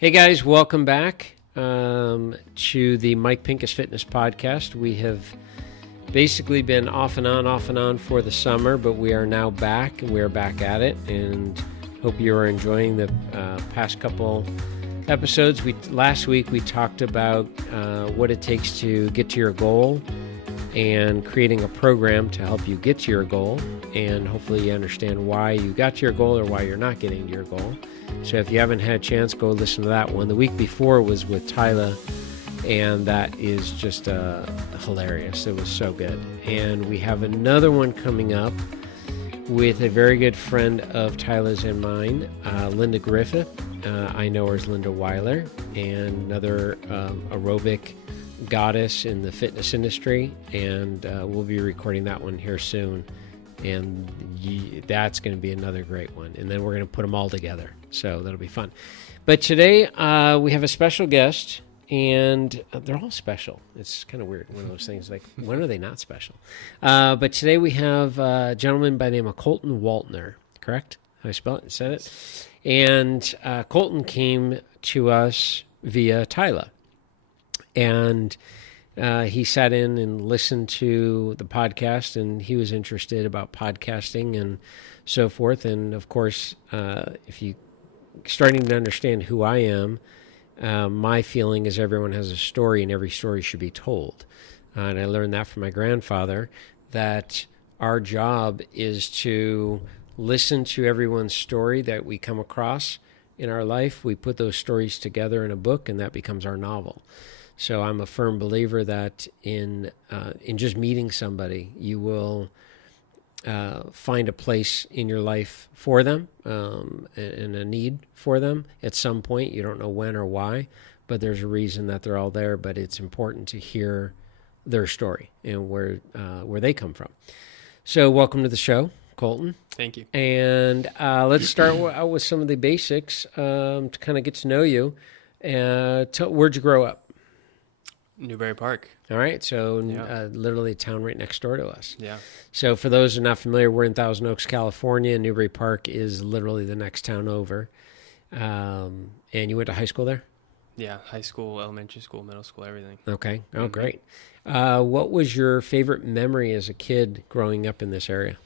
Hey guys, welcome back to the Mike Pincus Fitness Podcast. We have basically been off and on for the summer, but we are now back and we are back at it, and hope you are enjoying the past couple episodes. Last week we talked about what it takes to get to your goal and creating a program to help you get to your goal, and hopefully you understand why you got to your goal or why you're not getting to your goal. So if you haven't had a chance, go listen to that one. The week before was with Tyler, and that is just hilarious. It was so good. And we have another one coming up with a very good friend of Tyler's and mine, Linda Griffith. I know her as Linda Weiler, and another aerobic goddess in the fitness industry. And we'll be recording that one here soon. And that's going to be another great one. And then we're going to put them all together. So that'll be fun. But today we have a special guest, and they're all special. It's kind of weird. One of those things like, when are they not special? But today we have a gentleman by the name of Colton Waltner. Correct? How I spell it? Said it? And Colton came to us via Tyler. And he sat in and listened to the podcast, and he was interested about podcasting and so forth. And of course, if you starting to understand who I am, my feeling is everyone has a story, and every story should be told. And I learned that from my grandfather, that our job is to listen to everyone's story that we come across in our life. We put those stories together in a book, and that becomes our novel. So I'm a firm believer that in just meeting somebody, you will find a place in your life for them, and a need for them at some point. You don't know when or why, but there's a reason that they're all there. But it's important to hear their story and where they come from. So welcome to the show, Colton. Thank you. And let's start out with some of the basics to kind of get to know you. Where'd you grow up? Newbury Park. All right, so Yeah. literally a town right next door to us. Yeah. So for those who are not familiar, we're in Thousand Oaks, California, and Newbury Park is literally the next town over. And you went to high school there? Yeah, high school, elementary school, middle school, everything. Okay. Oh, great. What was your favorite memory as a kid growing up in this area?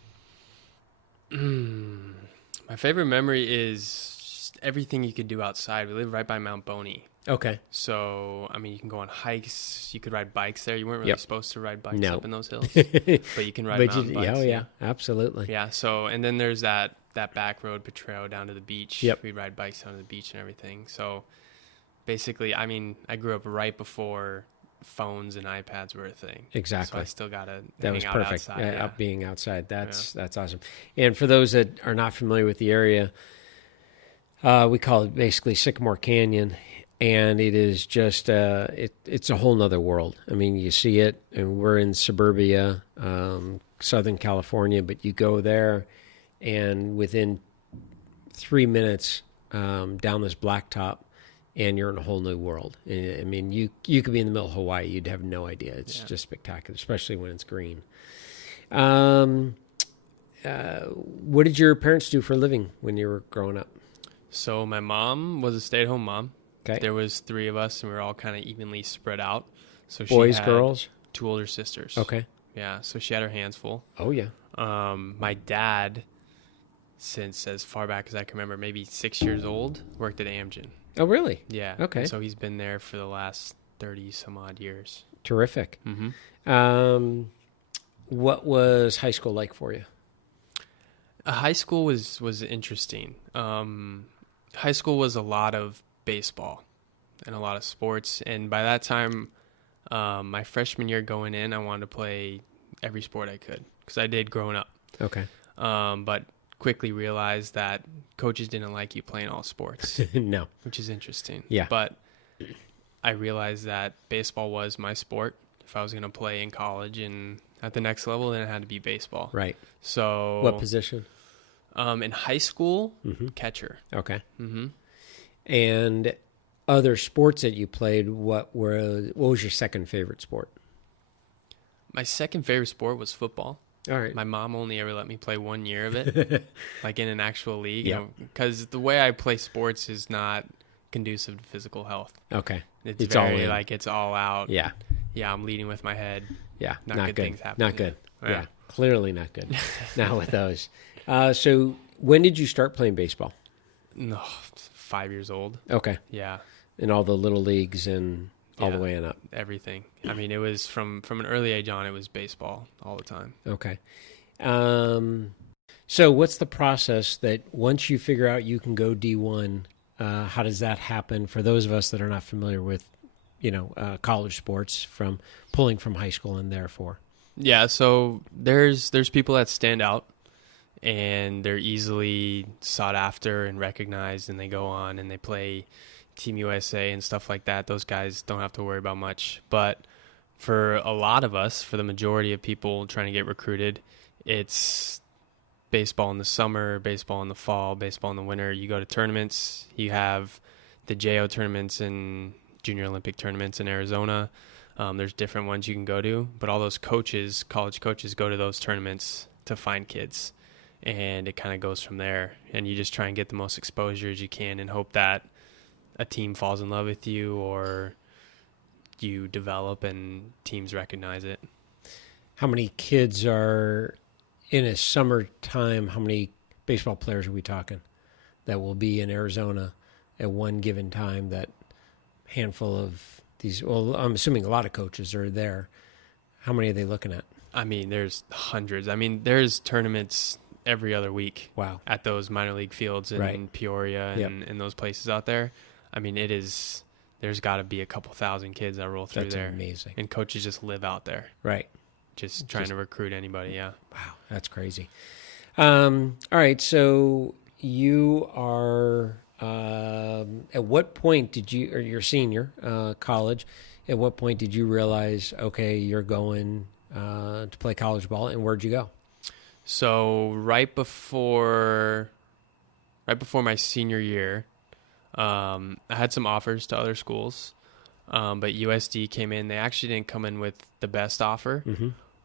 My favorite memory is just everything you could do outside. We live right by Mount Boney. Okay. So, I mean, you can go on hikes. You could ride bikes there. You weren't really supposed to ride bikes up in those hills, but you can ride mountain bikes. Oh, yeah, absolutely. Yeah, so, and then there's that back road trail down to the beach. Yep. We'd ride bikes down to the beach and everything. So, basically, I mean, I grew up right before phones and iPads were a thing. Exactly. So I still got to That was hang out perfect. outside. Being outside. That's awesome. And for those that are not familiar with the area, we call it basically Sycamore Canyon. And it is just, it's a whole nother world. I mean, you see it, and we're in suburbia, Southern California, but you go there, and within 3 minutes down this blacktop, and you're in a whole new world. And, I mean, you could be in the middle of Hawaii. You'd have no idea. It's just spectacular, especially when it's green. What did your parents do for a living when you were growing up? So my mom was a stay-at-home mom. Okay. There was 3 of us, and we were all kind of evenly spread out. So Boys, she had girls? 2 older sisters. Okay. Yeah, so she had her hands full. Oh, yeah. My dad, since as far back as I can remember, maybe 6 years old, worked at Amgen. Oh, really? Yeah. Okay. And so he's been there for the last 30-some-odd years. Terrific. Mm-hmm. What was high school like for you? High school was interesting. High school was a lot of baseball and a lot of sports. And by that time, my freshman year going in, I wanted to play every sport I could because I did growing up. Okay. But quickly realized that coaches didn't like you playing all sports. No. Which is interesting. Yeah. But I realized that baseball was my sport. If I was going to play in college and at the next level, then it had to be baseball. Right. So what position? In high school, catcher. Okay. Mm-hmm. And other sports that you played, what was your second favorite sport? My second favorite sport was football. All right. My mom only ever let me play 1 year of it, like in an actual league. Yeah. Because the way I play sports is not conducive to physical health. Okay. It's all very in. like it's all out. Yeah. Yeah, I'm leading with my head. Yeah. Not Not good good. things happening. Not good. Yeah. Yeah. Clearly not good. Not with those. So when did you start playing baseball? No, 5 years old. Okay. Yeah. In all the little leagues and all the way on up. Everything. I mean, it was from an early age on, it was baseball all the time. Okay. So what's the process that once you figure out you can go D1, how does that happen for those of us that are not familiar with, college sports from pulling from high school and therefore? Yeah, so there's people that stand out and they're easily sought after and recognized, and they go on and they play Team USA and stuff like that. Those guys don't have to worry about much. But for a lot of us, for the majority of people trying to get recruited, it's baseball in the summer, baseball in the fall, baseball in the winter. You go to tournaments. You have the JO tournaments and Junior Olympic tournaments in Arizona. There's different ones you can go to, but all those coaches, college coaches, go to those tournaments to find kids, and it kind of goes from there. And you just try and get the most exposure as you can and hope that a team falls in love with you or you develop and teams recognize it. How many kids are in a summertime? How many baseball players are we talking that will be in Arizona at one given time? That handful of these, well, I'm assuming a lot of coaches are there. How many are they looking at? I mean, there's hundreds. I mean, there's tournaments every other week. Wow. At those minor league fields in Peoria and those places out there. I mean, there's got to be a couple thousand kids that roll through there. That's amazing. And coaches just live out there. Right. Just trying to recruit anybody, yeah. Wow, that's crazy. All right, so you are, at what point did you, or you're senior, college, at what point did you realize, okay, you're going to play college ball, and where'd you go? So right before my senior year, I had some offers to other schools, but USD came in. They actually didn't come in with the best offer,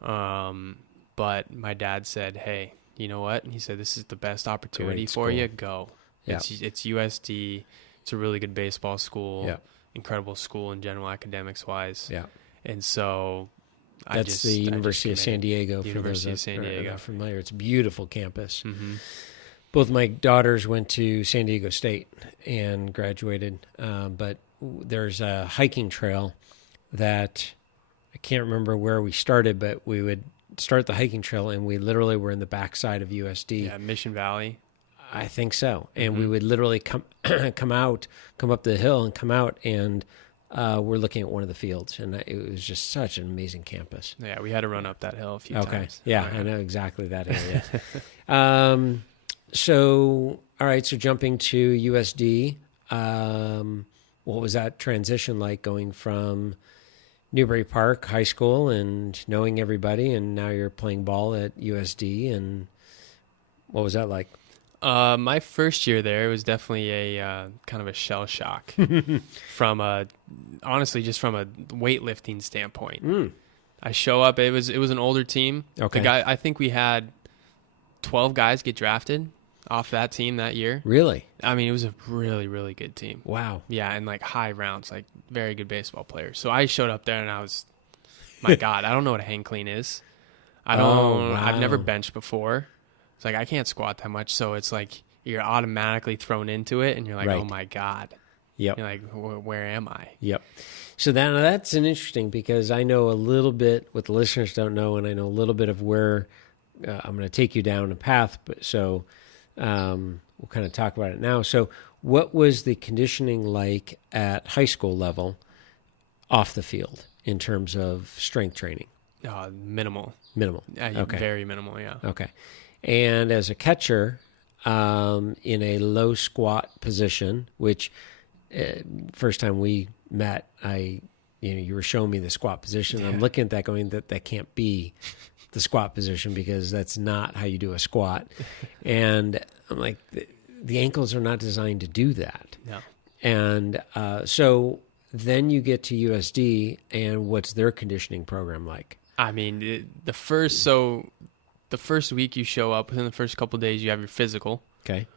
but my dad said, hey, you know what? He said, this is the best opportunity for you. Go. Yeah. It's USD. It's a really good baseball school, incredible school in general academics-wise. Yeah. And so that's the University of San Diego. The University of San Diego. Not familiar. It's a beautiful campus. Both my daughters went to San Diego State and graduated, but there's a hiking trail that I can't remember where we started, but we would start the hiking trail, and we literally were in the backside of USD. Yeah, Mission Valley. I think so. And we would literally come up the hill and come out, and we're looking at one of the fields, and it was just such an amazing campus. Yeah, we had to run up that hill a few times. Yeah, I know exactly that area. So, all right, so jumping to USD, what was that transition like going from Newbury Park High School and knowing everybody, and now you're playing ball at USD, and what was that like? My first year there, it was definitely a kind of a shell shock honestly, just from a weightlifting standpoint. I show up, it was an older team. Okay. I think we had 12 guys get drafted off that team that year. Really? I mean, it was a really, really good team. Wow. Yeah, and like high rounds, like very good baseball players. So I showed up there and I was, my God, I don't know what a hang clean is. I've never benched before. It's like I can't squat that much, so it's like you're automatically thrown into it, and you're like, oh my God. Yep. You're like, where am I? Yep. So that's an interesting, because I know a little bit what the listeners don't know, and I know a little bit of where I'm going to take you down a path. But so we'll kind of talk about it now. So what was the conditioning like at high school level off the field in terms of strength training? Minimal. Minimal. Okay. Very minimal, yeah. Okay. And as a catcher, in a low squat position, which first time we met, you were showing me the squat position. Yeah. I'm looking at that going, that can't be the squat position, because that's not how you do a squat. And I'm like, the ankles are not designed to do that. No. And so then you get to USD, and what's their conditioning program like? I mean, the first week you show up, within the first couple of days you have your physical. Okay.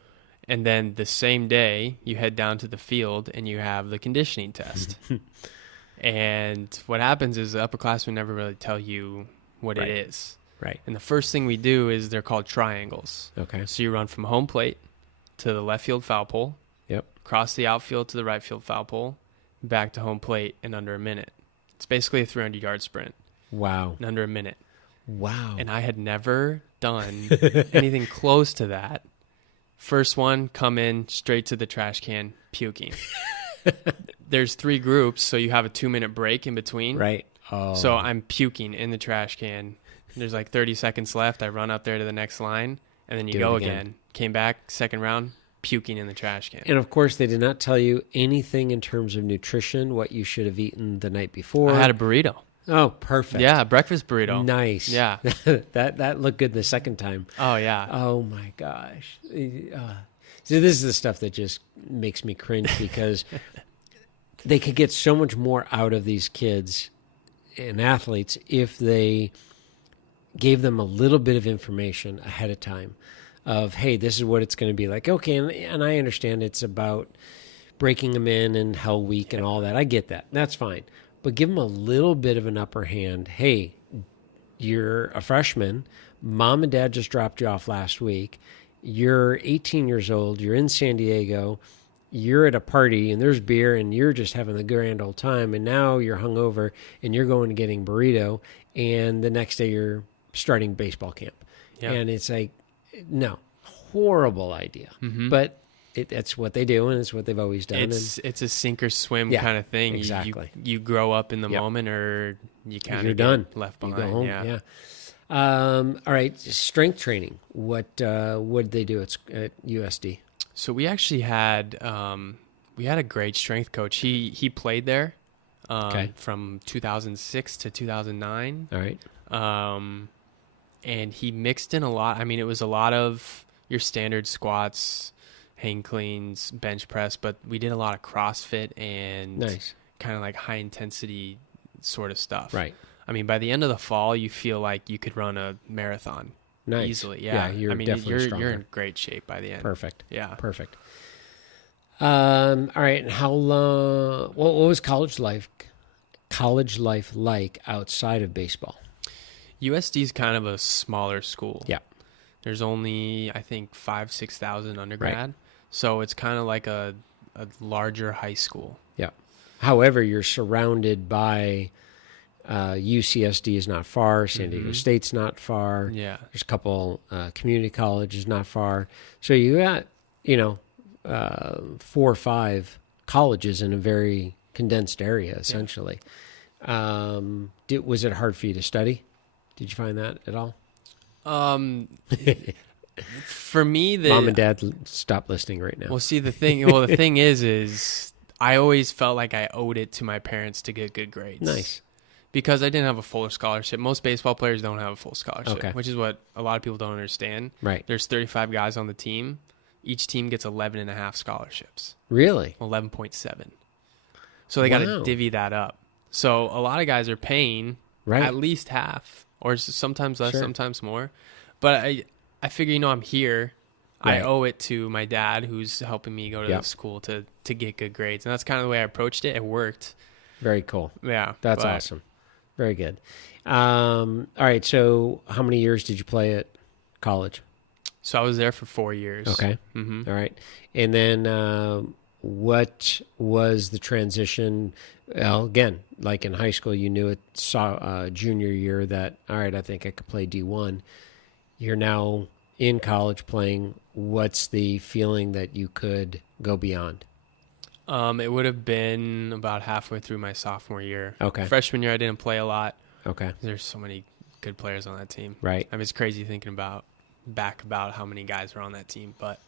And then the same day, you head down to the field and you have the conditioning test. And what happens is the upperclassmen never really tell you what it is. Right. And the first thing we do is they're called triangles. Okay. So you run from home plate to the left field foul pole. Yep. Cross the outfield to the right field foul pole, back to home plate in under a minute. It's basically a 300-yard sprint. Wow. In under a minute. Wow. And I had never done anything close to that. First one, come in, straight to the trash can, puking. There's 3 groups, so you have a 2-minute break in between. Right. Oh. So I'm puking in the trash can. There's like 30 seconds left. I run up there to the next line, and then you go again. Came back, second round, puking in the trash can. And, of course, they did not tell you anything in terms of nutrition, what you should have eaten the night before. I had a burrito. Oh, perfect. Yeah, breakfast burrito. Nice. Yeah. that looked good the second time. Oh, yeah. Oh, my gosh. So this is the stuff that just makes me cringe because they could get so much more out of these kids and athletes if they gave them a little bit of information ahead of time of, hey, this is what it's going to be like. Okay, and I understand it's about breaking them in and Hell Week and all that. I get that. That's fine. But give them a little bit of an upper hand. Hey, you're a freshman. Mom and dad just dropped you off last week. You're 18 years old. You're in San Diego. You're at a party and there's beer and you're just having the grand old time. And now you're hungover and you're going and getting burrito. And the next day you're starting baseball camp. Yeah. And it's like, no, horrible idea. Mm-hmm. But that's what they do, and it's what they've always done. It's a sink or swim kind of thing. Exactly. You grow up in the moment, or you kind of done. Left behind. You go home. Yeah. All right, strength training. What did they do at USD? So we actually had a great strength coach. He played there from 2006 to 2009. All right. And he mixed in a lot. I mean, it was a lot of your standard squats, hang cleans, bench press, but we did a lot of CrossFit and kind of like high intensity sort of stuff. Right. I mean, by the end of the fall, you feel like you could run a marathon easily. Yeah. You're definitely stronger. You're in great shape by the end. Perfect. Yeah. Perfect. All right. And how long? What was college life like outside of baseball? USD is kind of a smaller school. Yeah. There's only, I think, 5,000-6,000 undergrad. Right. So it's kind of like a larger high school. Yeah. However, you're surrounded by UCSD is not far. San Diego State's not far. Yeah. There's a couple community colleges not far. So you got, 4 or 5 colleges in a very condensed area, essentially. Yeah. Was it hard for you to study? Did you find that at all? For me, Mom and Dad stop listening right now. Well, see, the thing is I always felt like I owed it to my parents to get good grades. Nice. Because I didn't have a full scholarship. Most baseball players don't have a full scholarship, which is what a lot of people don't understand. Right. There's 35 guys on the team. Each team gets 11.5 scholarships. Really? 11.7. So they got to divvy that up. So a lot of guys are paying at least half, or sometimes less, sometimes more. But I figure, I'm here. Right. I owe it to my dad, who's helping me go to the school to get good grades. And that's kind of the way I approached it. It worked. Very cool. Yeah. That's awesome. Very good. All right. So how many years did you play at college? So I was there for 4 years. Okay. Mm-hmm. All right. And then what was the transition? Well, again, like in high school, you knew it junior year that, all right, I think I could play D1. You're now in college playing. What's the feeling that you could go beyond? It would have been about halfway through my sophomore year. Okay. Freshman year, I didn't play a lot. Okay. There's so many good players on that team. Right. I mean, it's crazy thinking about how many guys were on that team. But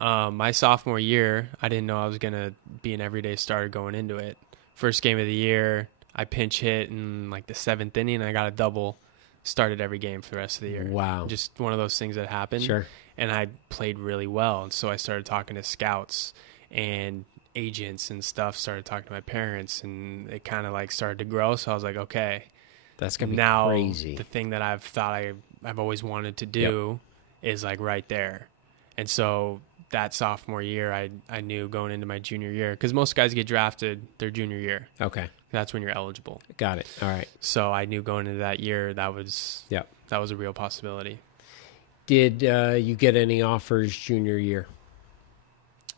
my sophomore year, I didn't know I was going to be an everyday starter going into it. First game of the year, I pinch hit in like the 7th inning, and I got a double. Started every game for the rest of the year. Wow. Just one of those things that happened. Sure. And I played really well. And so I started talking to scouts and agents and stuff, started talking to my parents, and it kind of like started to grow. So I was like, okay, that's going to be now crazy. The thing that I've always wanted to do is like right there. And so that sophomore year, I knew going into my junior year, because most guys get drafted their junior year. Okay. That's when you're eligible. Got it. All right. So I knew going into that year that was Yep. that was a real possibility. Did you get any offers junior year?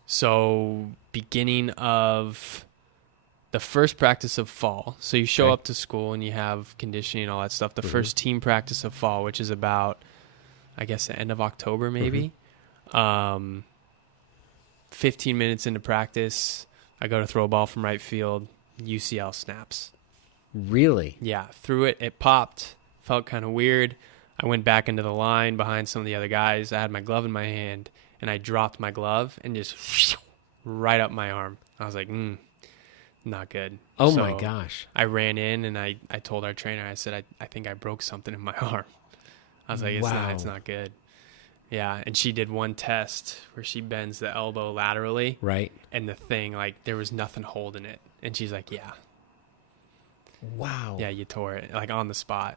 So beginning of the first practice of fall. So you show Okay. up to school and you have conditioning and all that stuff. The first team practice of fall, which is about, I guess, the end of October maybe. 15 minutes into practice, I go to throw a ball from right field. UCL snaps. Really? Yeah, threw it. It popped. Felt kind of weird. I went back into the line behind some of the other guys. I had my glove in my hand, and I dropped my glove and just right up my arm. I was like, not good. Oh, So my gosh. I ran in, and I told our trainer, I said, I think I broke something in my arm. I was like, it's not good. Yeah, and she did one test where she bends the elbow laterally. Right. And the thing, like, there was nothing holding it. And she's like, yeah. Wow. Yeah, you tore it, like, on the spot.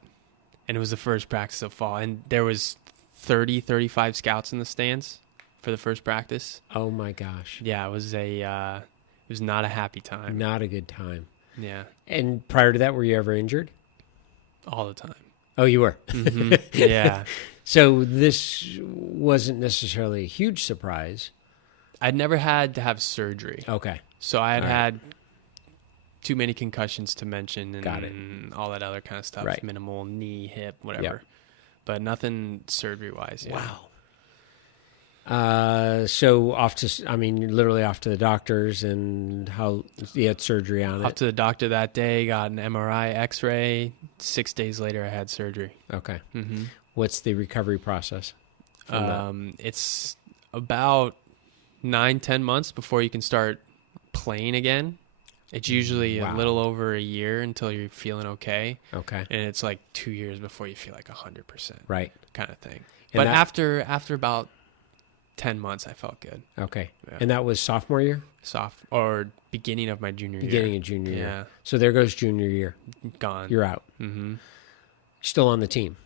And it was the first practice of fall. And there was 35 scouts in the stands for the first practice. Oh, my gosh. Yeah, it was not a happy time. Not a good time. Yeah, And prior to that, were you ever injured? all the time. Oh, you were. Yeah. So this wasn't necessarily a huge surprise. I'd never had to have surgery. Okay. So I had All right. had too many concussions to mention and Got it. all that other kind of stuff. Right. Minimal knee, hip, whatever. Yep. But nothing surgery-wise. Yeah. Wow. So literally off to the doctors, and how you had surgery on Up it. to the doctor that day, got an MRI, X-ray. 6 days later, I had surgery. Okay. Mm-hmm. What's the recovery process? from that? It's about 9-10 months before you can start playing again. It's usually Wow. a little over a year until you're feeling okay. Okay. And it's like 2 years before you feel like 100% Right. kind of thing. And But that- after about 10 months, I felt good. Okay. Yeah. And that was sophomore year? Beginning of my junior Beginning year. of junior year. Yeah. So there goes junior year. Gone. You're out. Mm-hmm. Still on the team,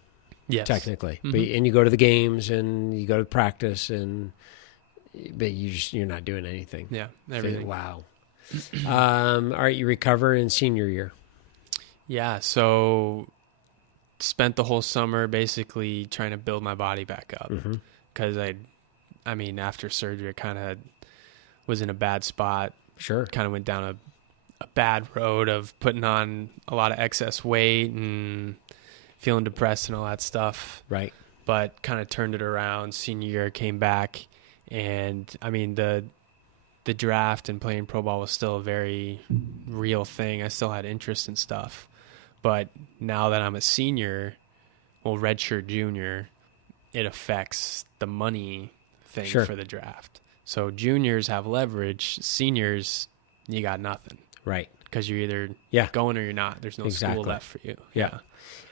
Yes. technically. Mhm. And you go to the games and you go to practice, but you're not doing anything. Yeah. Everything. Wow. All right, you recover in senior year. Yeah. So spent the whole summer basically trying to build my body back up. Mm-hmm. Because after surgery, I kind of was in a bad spot. Sure. Kind of went down a bad road of putting on a lot of excess weight and feeling depressed and all that stuff. Right. But kind of turned it around. Senior year, came back, and the draft and playing pro ball was still a very real thing. I still had interest in stuff. But now that I'm a senior, redshirt junior, it affects the money thing Sure. for the draft. So juniors have leverage. Seniors, you got nothing Right. because you're either Yeah. going or you're not. There's no Exactly. school left for you. Yeah.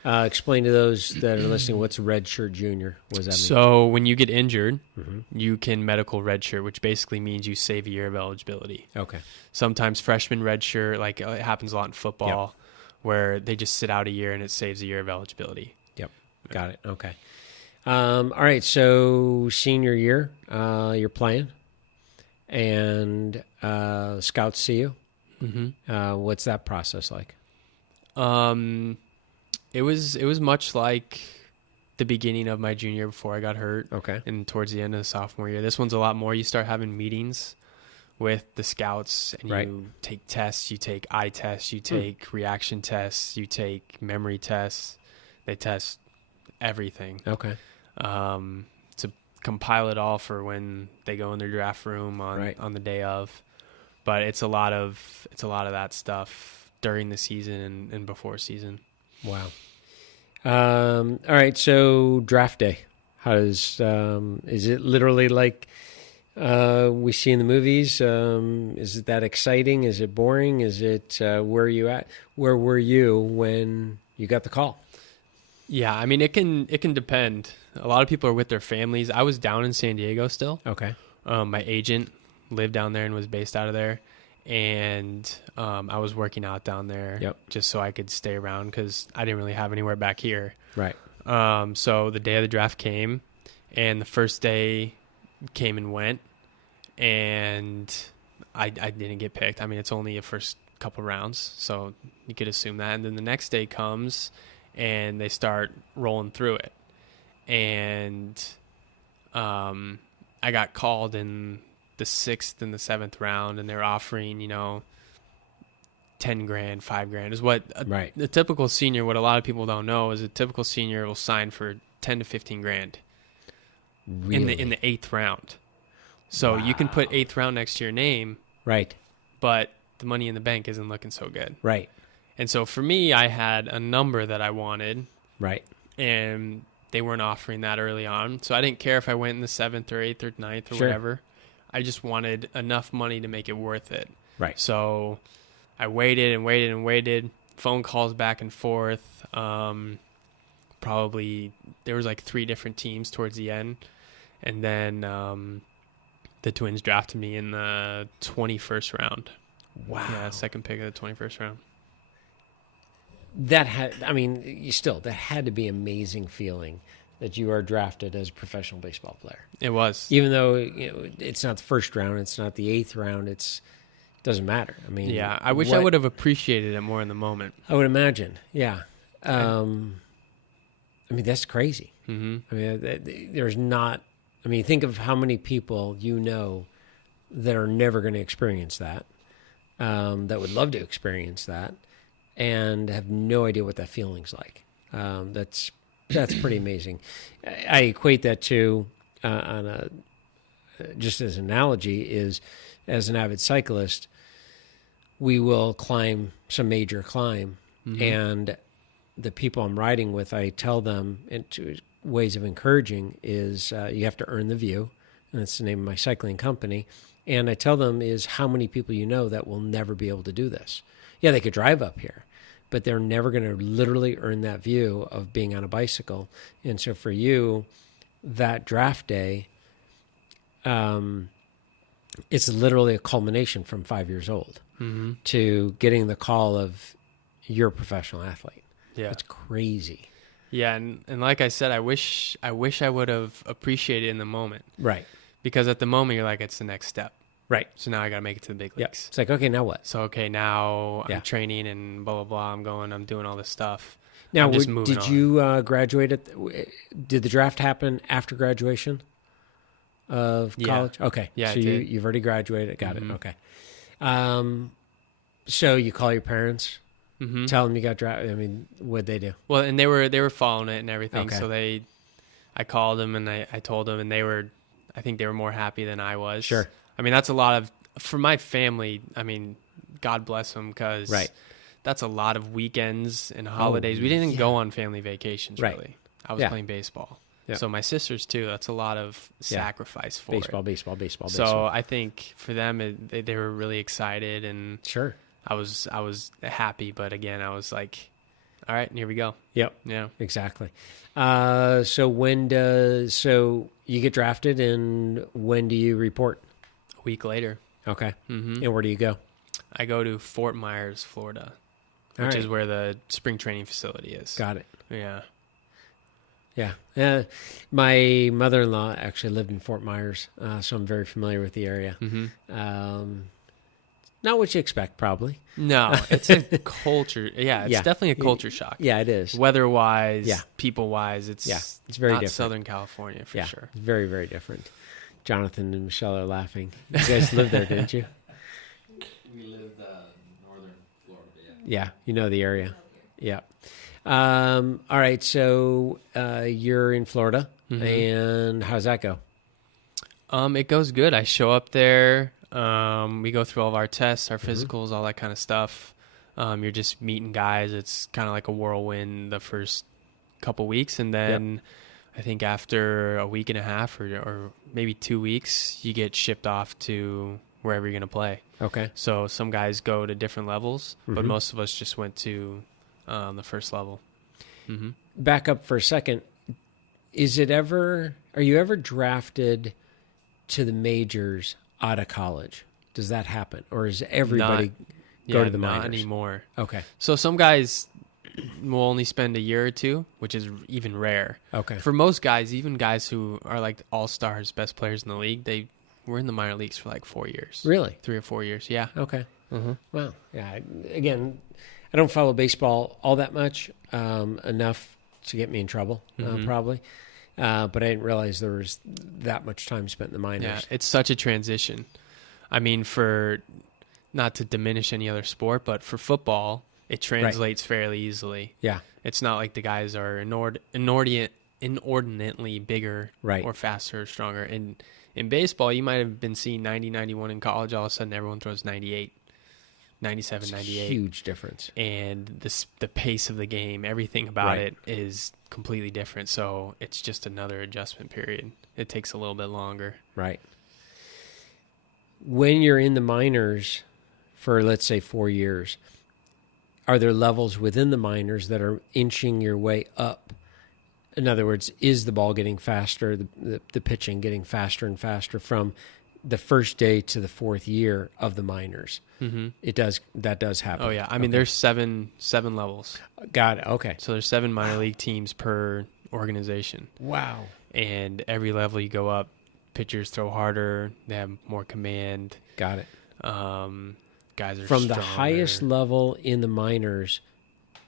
Explain to those that are listening, what's a red shirt junior? What does that mean? So when you get injured, Mhm. you can medical redshirt, which basically means you save a year of eligibility. Okay. Sometimes freshman redshirt, like it happens a lot in football, where they just sit out a year and it saves a year of eligibility. Yep. Got it. Okay. All right. So senior year, you're playing, and scouts see you. Mm-hmm. What's that process like? It was much like the beginning of my junior year before I got hurt. Okay. And towards the end of the sophomore year. This one's a lot more. You start having meetings with the scouts, and Right. you take tests. You take eye tests. You take reaction tests. You take memory tests. They test everything Okay. to compile it all for when they go in their draft room on the day of. But it's a lot of that stuff during the season and before season. Wow. All right. So draft day. How does is it literally like we see in the movies? Is it that exciting? Is it boring? Is it where are you at? Where were you when you got the call? Yeah, it can depend. A lot of people are with their families. I was down in San Diego still. Okay. My agent lived down there and was based out of there, and I was working out down there just so I could stay around because I didn't really have anywhere back here. Right. So the day of the draft came, and the first day came and went. and I didn't get picked. I mean, it's only the first couple rounds, so you could assume that. And then the next day comes, and they start rolling through it. And I got called in the 6th and the 7th round, and they're offering, you know, 10 grand, 5 grand is what the typical senior, what a lot of people don't know is a typical senior will sign for 10 to 15 grand Really? in the 8th round. So you can put 8th round next to your name, Right. but the money in the bank isn't looking so good. Right. And so for me, I had a number that I wanted, Right. and they weren't offering that early on. So I didn't care if I went in the 7th or 8th or 9th or Sure. whatever. I just wanted enough money to make it worth it. Right. So I waited and waited and waited. Phone calls back and forth. Probably there was like 3 different teams towards the end. And then the Twins drafted me in the 21st round. Wow. Yeah, second pick of the 21st round. That had, I mean, that had to be an amazing feeling that you are drafted as a professional baseball player. It was. Even though, you know, it's not the first round, it's not the 8th round, it doesn't matter. I mean, yeah, I wish I would have appreciated it more in the moment. I would imagine. Yeah. I mean, that's crazy. Mm-hmm. I mean, there's not, I mean, think of how many people you know that are never going to experience that, that would love to experience that, and have no idea what that feeling's like. That's pretty amazing. I equate that to, just as an analogy, is as an avid cyclist, we will climb some major climb, and the people I'm riding with, I tell them, into ways of encouraging is you have to earn the view, and that's the name of my cycling company. And I tell them is how many people you know that will never be able to do this. Yeah, they could drive up here, but they're never going to literally earn that view of being on a bicycle. And so for you, that draft day, it's literally a culmination from 5 years old to getting the call of you're a professional athlete. Yeah. It's crazy. Yeah, and like I said, I wish I would have appreciated it in the moment. Right. Because at the moment you're like, it's the next step. Right. So now I got to make it to the big Yeah. leagues. It's like, okay, now what? So okay, now Yeah. I'm training and blah blah blah. I'm doing all this stuff. Now, I'm just moving did on. you graduate did the draft happen after graduation of college? Okay. Yeah, So it did. you've already graduated. Got it. Okay. So you call your parents, tell them you got drafted. I mean, what'd they do? Well, and they were following it and everything. Okay. So I called them and I told them, and I think they were more happy than I was. Sure. I mean, that's a lot of, for my family, I mean, God bless them, because that's a lot of weekends and holidays. We didn't go on family vacations, really. I was playing baseball. Yeah. So my sisters, too, that's a lot of sacrifice for it. Baseball. So I think for them, they were really excited, and Sure. I was happy. But again, I was like, all right, here we go. Yep. Yeah. Exactly. So you get drafted, and when do you report? A week later. Okay. And where do you go? I go to Fort Myers, Florida, which is where the spring training facility is. Got it. Yeah. Yeah. My mother-in-law actually lived in Fort Myers, so I'm very familiar with the area. Not what you expect, probably. No, it's a culture. Yeah, it's definitely a culture shock. Yeah, it is. Weather-wise, people-wise, it's very not different. Southern California for sure. It's very, very different. Jonathan and Michelle are laughing. You guys lived there, didn't you? We lived northern Florida, Yeah, you know the area. Yeah. All right, so you're in Florida, and how's that go? It goes good. I show up there. We go through all of our tests, our physicals, all that kind of stuff. You're just meeting guys. It's kind of like a whirlwind the first couple weeks, and then I think after a week and a half or maybe 2 weeks, you get shipped off to wherever you're going to play. Okay. So some guys go to different levels, but most of us just went to the first level. Back up for a second. Are you ever drafted to the majors out of college? Does that happen? Or is everybody go to the minors? Not anymore. Okay. So some guys will only spend a year or two, which is even rare. Okay. For most guys, even guys who are like all-stars, best players in the league, they we're in the minor leagues for like 4 years. Really? 3 or 4 years. Yeah. Okay. Mm-hmm. Well, yeah. Again, I don't follow baseball all that much, enough to get me in trouble, probably. But I didn't realize there was that much time spent in the minors. Yeah, it's such a transition. I mean, for not to diminish any other sport, but for football, it translates fairly easily. Yeah. It's not like the guys are inordinately bigger or faster or stronger. In baseball, you might have been seeing 90, 91 in college. All of a sudden, everyone throws 98, 97, It's 98. Huge difference. And the pace of the game, everything about it is completely different. So it's just another adjustment period. It takes a little bit longer. Right. When you're in the minors for, let's say, 4 years, are there levels within the minors that are inching your way up? In other words, is the ball getting faster, the pitching getting faster and faster from the first day to the fourth year of the minors? Mm-hmm. That does happen. Oh yeah, I mean there's seven levels. Got it. Okay. So there's 7 minor league teams per organization. Wow. And every level you go up, pitchers throw harder. They have more command. Got it. Guys are from stronger. the highest level in the minors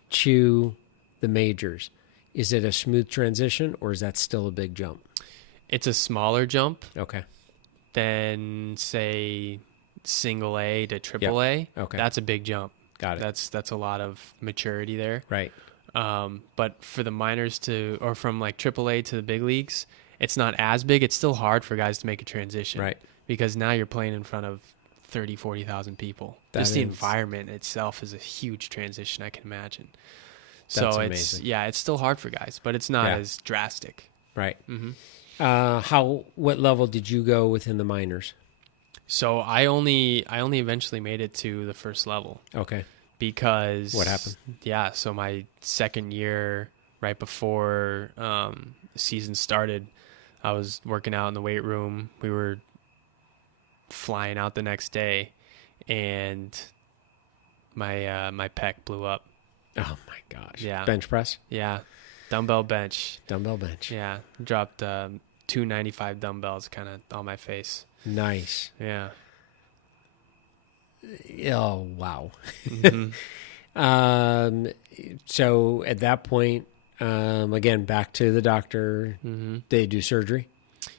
to the majors. Is it a smooth transition, or is that still a big jump? It's a smaller jump. Okay. Than say single A to triple A. Okay. That's a big jump. Got it. That's a lot of maturity there. Right. But for the minors or from like triple A to the big leagues, it's not as big. It's still hard for guys to make a transition. Right. Because now you're playing in front of 30, 40,000 people. Just the environment itself is a huge transition, I can imagine. That's so amazing. it's still hard for guys, but it's not as drastic. Right. Mm-hmm. What level did you go within the minors? So I only eventually made it to the first level. Okay. Because what happened? Yeah, so my second year, right before the season started, I was working out in the weight room. We were flying out the next day, and my pec blew up. Oh my gosh. Yeah. Bench press? Yeah. Dumbbell bench. Yeah. Dropped 295 dumbbells kind of on my face. Nice. Yeah. Oh, wow. Mm-hmm. So at that point, again, back to the doctor. Mm-hmm. They do surgery?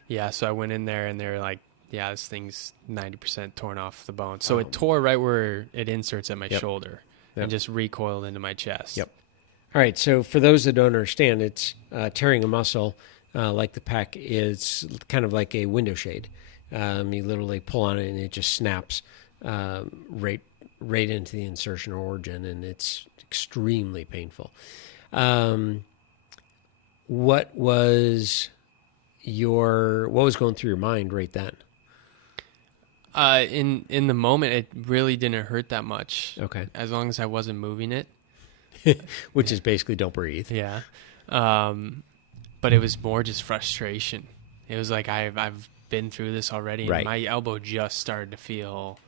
Yeah, so I went in there and they were like, yeah, this thing's 90% torn off the bone. So it tore right where it inserts at my shoulder and just recoiled into my chest. Yep. All right, so for those that don't understand, it's tearing a muscle like the pec is kind of like a window shade. You literally pull on it and it just snaps right into the insertion origin, and it's extremely painful. What was going through your mind right then? In the moment, it really didn't hurt that much. Okay. As long as I wasn't moving it. Which is basically don't breathe. Yeah. But it was more just frustration. It was like I've been through this already, and my elbow just started to feel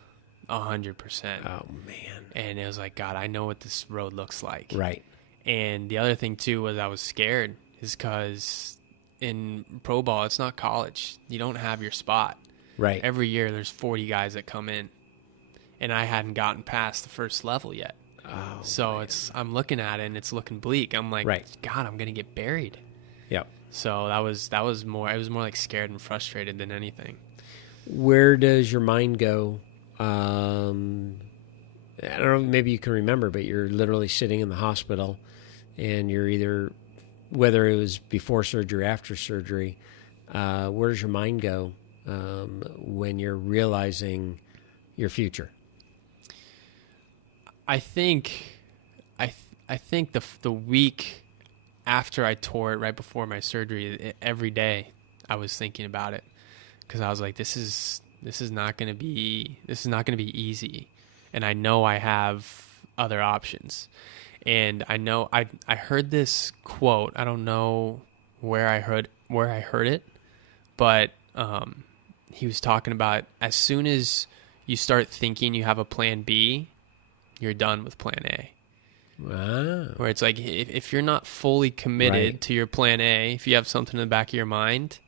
100%. Oh man. And it was like, God, I know what this road looks like. Right. And the other thing too was I was scared, is because in pro ball, it's not college. You don't have your spot. Right. Every year there's 40 guys that come in, and I hadn't gotten past the first level yet. Oh, so man. I'm looking at it and it's looking bleak. I'm like, God, I'm gonna get buried. Yep. So that was more. I was more like scared and frustrated than anything. Where does your mind go? I don't know. Maybe you can remember, but you're literally sitting in the hospital, and you're either, whether it was before surgery, after surgery, where does your mind go when you're realizing your future? I think the week after I tore it, right before my surgery, every day I was thinking about it, because I was like, this is not going to be easy, and I know I have other options, and I know I heard this quote. I don't know where I heard it, but he was talking about, as soon as you start thinking you have a plan B, you're done with plan A. Wow. Where it's like, if you're not fully committed to your plan A, if you have something in the back of your mind,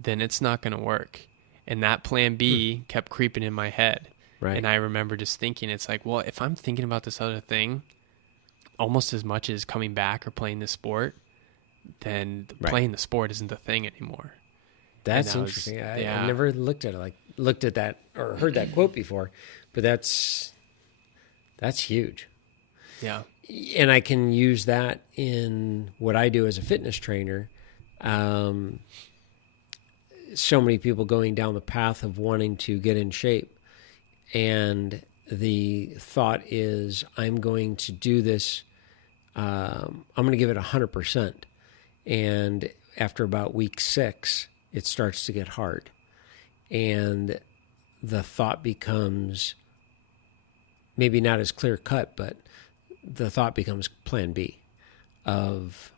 then it's not going to work. And that plan B kept creeping in my head. Right. And I remember just thinking, it's like, well, if I'm thinking about this other thing almost as much as coming back or playing the sport, then playing the sport isn't the thing anymore. That's interesting. I never looked at that or heard that quote before, but that's huge. Yeah. And I can use that in what I do as a fitness trainer. So many people going down the path of wanting to get in shape, and the thought is, I'm going to do this. I'm going to give it 100%. And after about week 6, it starts to get hard. And the thought becomes maybe not as clear cut, but the thought becomes plan B of,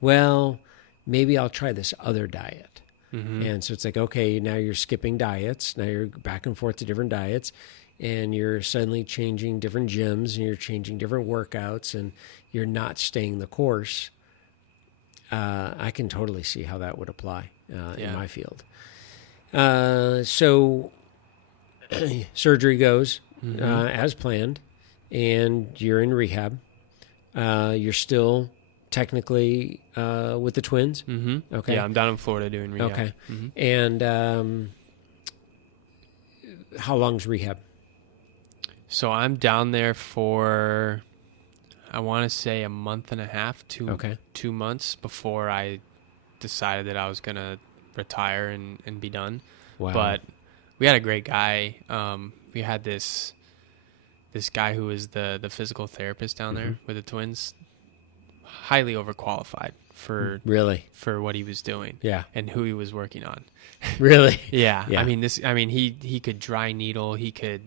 well, maybe I'll try this other diet. Mm-hmm. And so it's like, okay, now you're skipping diets. Now you're back and forth to different diets, and you're suddenly changing different gyms, and you're changing different workouts, and you're not staying the course. I can totally see how that would apply in my field. So surgery goes as planned, and you're in rehab. You're still technically with the twins. Mm-hmm. Okay. Yeah, I'm down in Florida doing rehab. Okay. Mm-hmm. And how long's rehab? So I'm down there for, I want to say a month and a half, 2 months before I decided that I was going to retire and be done. Wow. But we had a great guy. We had this guy who was the physical therapist down there with the twins, highly overqualified for what he was doing. Yeah. And who he was working on. Really? Yeah. I mean, he could dry needle, he could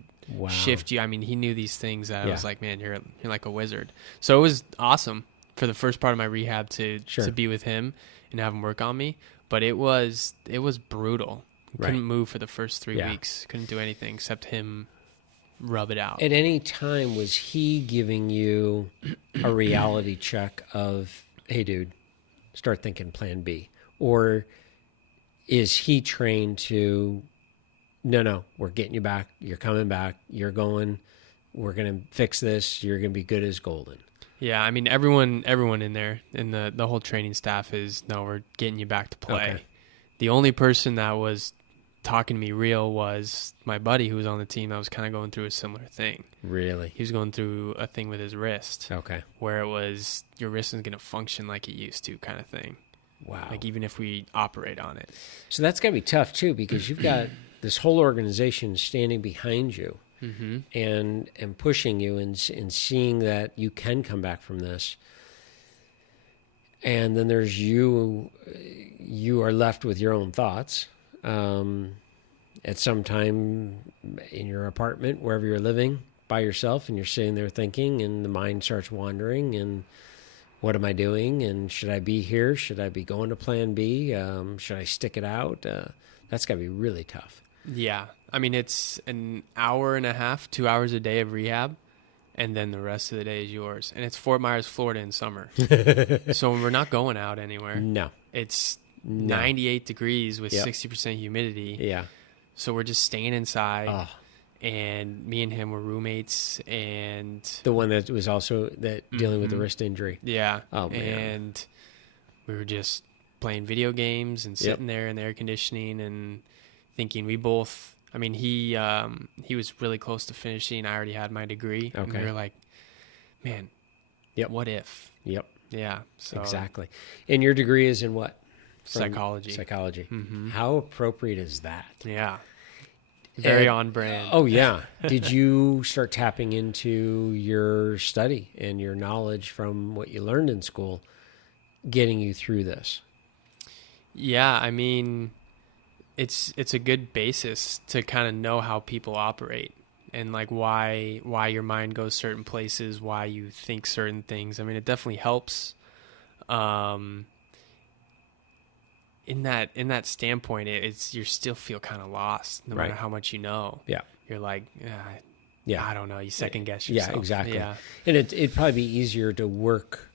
shift you. I mean, he knew these things that I was like, man, you're like a wizard. So it was awesome for the first part of my rehab to be with him and have him work on me. But it was brutal. Couldn't move for the first 3 weeks. Couldn't do anything except him rub it out. At any time, was he giving you a reality check of, hey, dude, start thinking plan B? Or is he trained to, no, we're getting you back. You're coming back. You're going. We're going to fix this. You're going to be good as golden. Yeah, I mean, everyone in there, and the whole training staff is, no, we're getting you back to play. Okay. The only person that was talking to me real was my buddy who was on the team that was kind of going through a similar thing. Really? He was going through a thing with his wrist. Okay. Where it was, your wrist isn't going to function like it used to, kind of thing. Wow. Like, even if we operate on it. So that's got to be tough, too, because you've got this whole organization standing behind you and pushing you and seeing that you can come back from this. And then there's you are left with your own thoughts. At some time in your apartment, wherever you're living by yourself, and you're sitting there thinking, and the mind starts wandering, and what am I doing? And should I be here? Should I be going to plan B? Should I stick it out? That's got to be really tough. Yeah. I mean, it's an hour and a half, 2 hours a day of rehab, and then the rest of the day is yours. And it's Fort Myers, Florida in summer. So we're not going out anywhere. No. It's 98 degrees with 60% humidity. Yeah. So we're just staying inside, and me and him were roommates, and the one that was also dealing with the wrist injury. Yeah. Oh, man. And we were just playing video games and sitting there in the air conditioning and thinking we both, I mean, he was really close to finishing. I already had my degree. Okay. And we were like, man, what if? Yep. Yeah. So exactly. And your degree is in what? Psychology. Psychology. Mm-hmm. How appropriate is that? Yeah. Very on brand. Oh, yeah. Did you start tapping into your study and your knowledge from what you learned in school, getting you through this? Yeah, I mean, it's a good basis to kind of know how people operate and like why your mind goes certain places, why you think certain things. I mean, it definitely helps. In that standpoint, it's you still feel kind of lost no matter how much you know. Yeah, you're like, I don't know. You second guess yourself. Yeah, exactly. Yeah, and it'd probably be easier to work.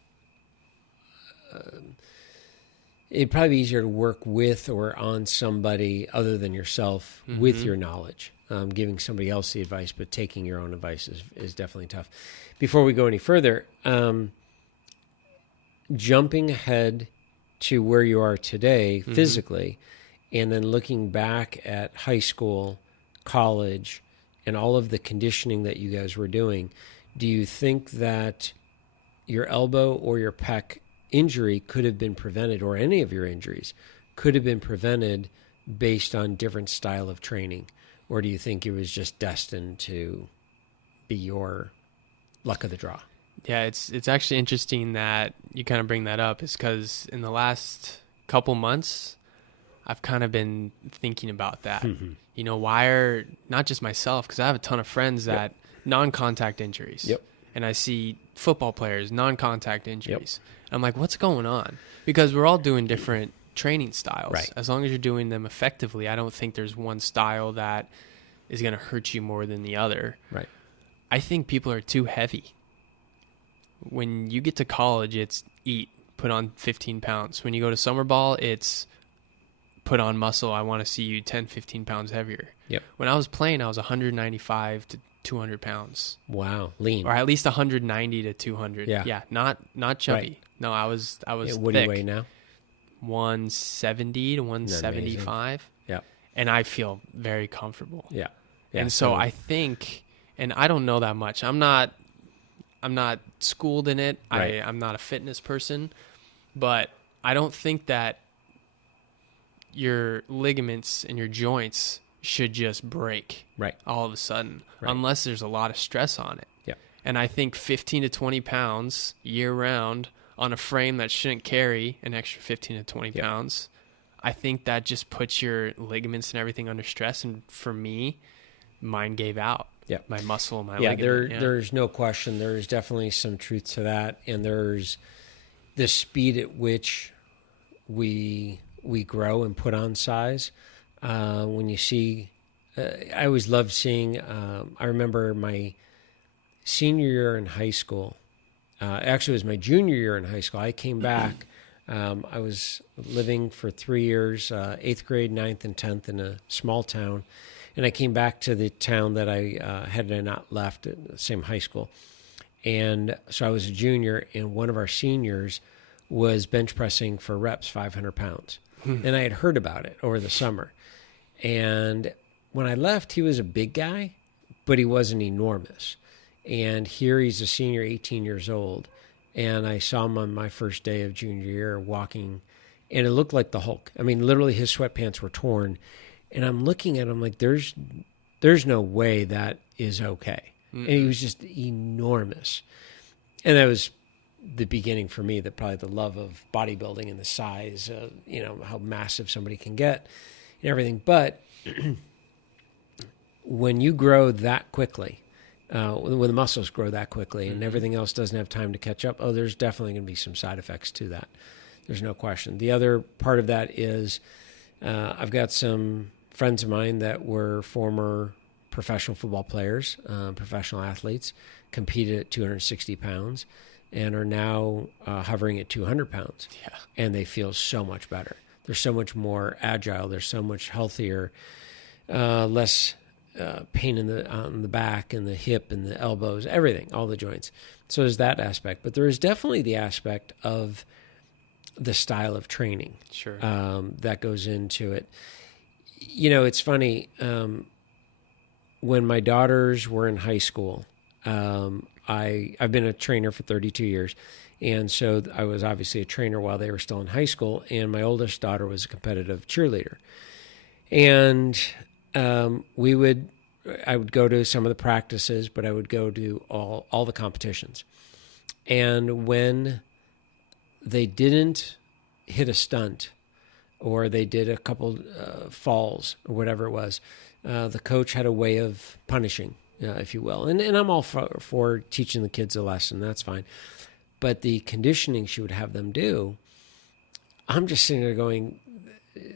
it'd probably be easier to work with or on somebody other than yourself with your knowledge. Giving somebody else the advice, but taking your own advice is definitely tough. Before we go any further, jumping ahead to where you are today physically, and then looking back at high school, college, and all of the conditioning that you guys were doing, do you think that your elbow or your pec injury could have been prevented, or any of your injuries could have been prevented based on different style of training? Or do you think it was just destined to be your luck of the draw? Yeah, it's actually interesting that you kind of bring that up, is because in the last couple months, I've kind of been thinking about that. You know, why are, not just myself, because I have a ton of friends that non-contact injuries. And I see football players, non-contact injuries. And I'm like, what's going on? Because we're all doing different training styles. Right. As long as you're doing them effectively, I don't think there's one style that is going to hurt you more than the other. Right. I think people are too heavy. When you get to college, it's eat, put on 15 pounds. When you go to summer ball, it's put on muscle. I want to see you 10, 15 pounds heavier. When I was playing, I was 195 to 200 pounds. Wow. Lean. Or at least 190 to 200. Yeah. Not chubby. Right. No, I was What thick. do you weigh now? 170 to 175. Yeah. And I feel very comfortable. Yeah. And so I think, and I don't know that much. I'm not schooled in it. Right. I'm not a fitness person, but I don't think that your ligaments and your joints should just break all of a sudden, unless there's a lot of stress on it. And I think 15 to 20 pounds year round on a frame that shouldn't carry an extra 15 to 20 pounds, I think that just puts your ligaments and everything under stress. And for me, mine gave out. My muscle, my ligament. There's no question. There's definitely some truth to that. And there's the speed at which we grow and put on size. When you see, I always loved seeing, I remember my senior year in high school. Actually, it was my junior year in high school. I came back. I was living for 3 years, 8th grade, 9th, and 10th in a small town. And I came back to the town that I had not left at the same high school. And so I was a junior, and one of our seniors was bench pressing for reps, 500 pounds. And I had heard about it over the summer. And when I left, he was a big guy, but he wasn't enormous. And here he's a senior, 18 years old. And I saw him on my first day of junior year walking, and it looked like the Hulk. I mean, literally his sweatpants were torn. And I'm looking at him like, there's no way that is okay. And he was just enormous. And that was the beginning for me, that probably the love of bodybuilding and the size, how massive somebody can get and everything. But when you grow that quickly, when the muscles grow that quickly and everything else doesn't have time to catch up, there's definitely going to be some side effects to that. There's no question. The other part of that is I've got some friends of mine that were former professional football players, professional athletes, competed at 260 pounds, and are now hovering at 200 pounds. And they feel so much better. They're so much more agile. They're so much healthier, less pain on the back and the hip and the elbows, everything, all the joints. So there's that aspect. But there is definitely the aspect of the style of training that goes into it. It's funny. When my daughters were in high school, I've been a trainer for 32 years. And so I was obviously a trainer while they were still in high school. And my oldest daughter was a competitive cheerleader. And I would go to some of the practices, but I would go to all the competitions. And when they didn't hit a stunt, or they did a couple falls, or whatever it was, the coach had a way of punishing, if you will. And I'm all for teaching the kids a lesson. That's fine. But the conditioning she would have them do, I'm just sitting there going,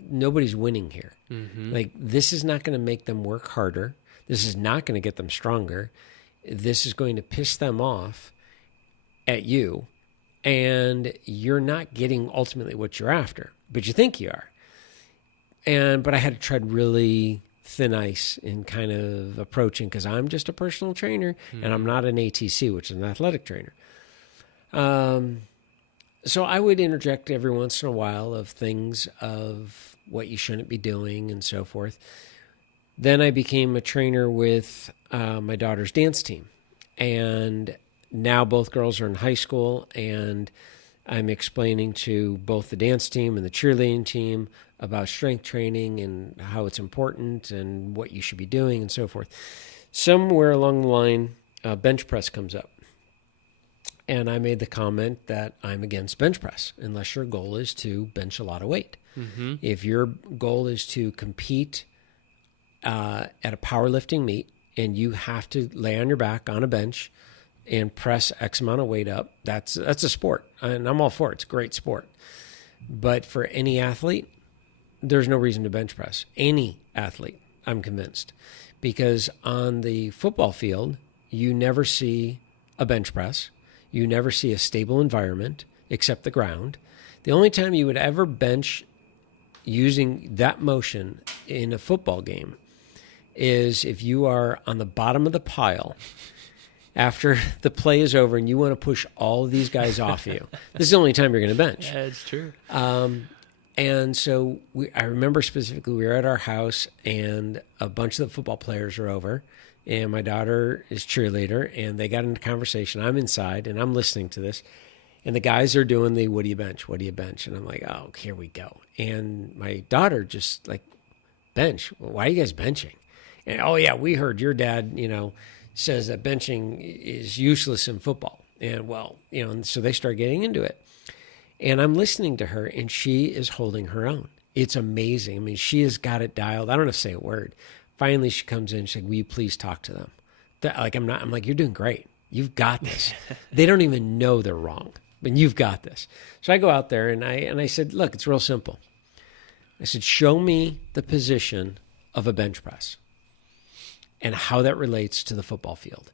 nobody's winning here. Like, this is not going to make them work harder. This is not going to get them stronger. This is going to piss them off at you, and you're not getting ultimately what you're after. but you think you are. But I had to tread really thin ice in kind of approaching, because I'm just a personal trainer and I'm not an ATC, which is an athletic trainer. So I would interject every once in a while of things of what you shouldn't be doing and so forth. Then I became a trainer with my daughter's dance team. And now both girls are in high school, and I'm explaining to both the dance team and the cheerleading team about strength training and how it's important and what you should be doing and so forth. Somewhere along the line, bench press comes up. And I made the comment that I'm against bench press unless your goal is to bench a lot of weight. Mm-hmm. If your goal is to compete at a powerlifting meet and you have to lay on your back on a bench and press X amount of weight up, that's a sport. And I'm all for it. It's a great sport. But for any athlete, there's no reason to bench press. Any athlete, I'm convinced. Because on the football field, you never see a bench press. You never see a stable environment except the ground. The only time you would ever bench using that motion in a football game is if you are on the bottom of the pile after the play is over and you want to push all of these guys off you. This is the only time you're going to bench. Yeah, it's true. And so I remember specifically we were at our house and a bunch of the football players are over, and my daughter is cheerleader, and they got into conversation. I'm inside and I'm listening to this, and the guys are doing the, what do you bench? What do you bench? And I'm like, oh, here we go. And my daughter just like, bench? Why are you guys benching? And, oh yeah, we heard your dad, says that benching is useless in football. And and so they start getting into it. And I'm listening to her, and she is holding her own. It's amazing. I mean, she has got it dialed. I don't have to say a word. Finally, she comes in. She's like, will you please talk to them? I'm like, you're doing great. You've got this. They don't even know they're wrong, but you've got this. So I go out there, and I said, look, it's real simple. I said, show me the position of a bench press and how that relates to the football field.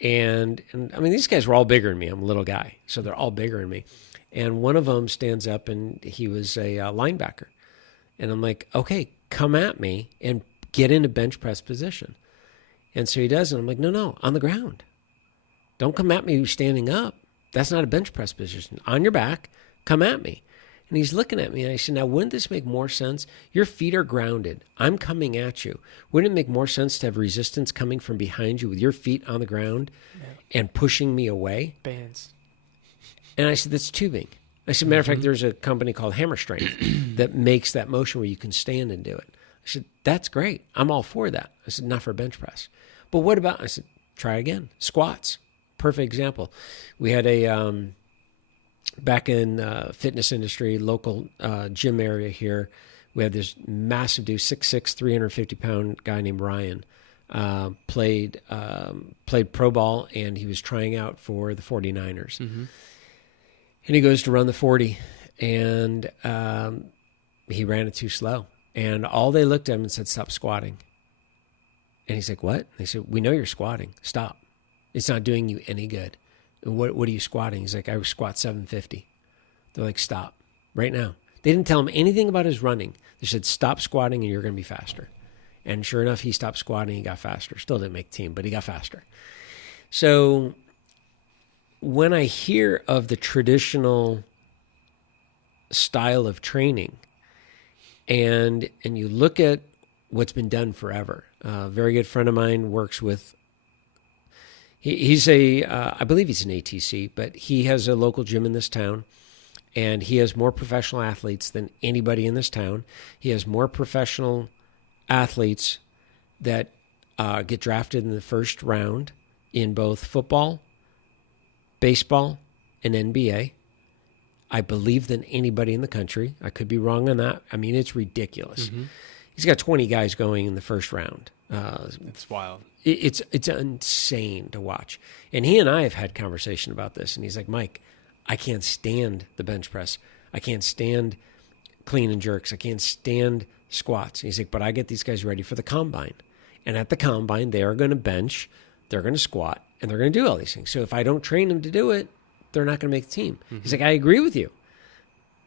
And I mean, these guys were all bigger than me. I'm a little guy, so they're all bigger than me. And one of them stands up, and he was a linebacker. And I'm like, okay, come at me and get in a bench press position. And so he does, and I'm like, no, on the ground. Don't come at me standing up. That's not a bench press position. On your back, come at me. And he's looking at me, and I said, now, wouldn't this make more sense? Your feet are grounded. I'm coming at you. Wouldn't it make more sense to have resistance coming from behind you with your feet on the ground and pushing me away? Bands. And I said, that's tubing. I said, matter of fact, there's a company called Hammer Strength that makes that motion where you can stand and do it. I said, that's great. I'm all for that. I said, not for a bench press. But what about, I said, try again. Squats. Perfect example. We had back in fitness industry, local gym area here, we had this massive dude, 6'6", 350-pound guy named Ryan. Played pro ball, and he was trying out for the 49ers. Mm-hmm. And he goes to run the 40, and he ran it too slow. And all they looked at him and said, stop squatting. And he's like, what? And they said, we know you're squatting. Stop. It's not doing you any good. And what are you squatting? He's like, I squat 750. They're like, stop right now. They didn't tell him anything about his running. They said, stop squatting and you're going to be faster. And sure enough, he stopped squatting. He got faster. Still didn't make the team, but he got faster. So when I hear of the traditional style of training and you look at what's been done forever, a very good friend of mine works with, he's I believe he's an ATC, but he has a local gym in this town, and he has more professional athletes than anybody in this town. He has more professional athletes that get drafted in the first round in both football, baseball, and NBA, I believe, than anybody in the country. I could be wrong on that. I mean, it's ridiculous. Mm-hmm. He's got 20 guys going in the first round. It's wild. It's insane to watch. And he and I have had conversation about this, and he's like, Mike, I can't stand the bench press. I can't stand clean and jerks. I can't stand squats. He's like, but I get these guys ready for the combine. And at the combine, they are going to bench, they're going to squat, and they're going to do all these things. So if I don't train them to do it, they're not going to make the team. Mm-hmm. He's like, I agree with you.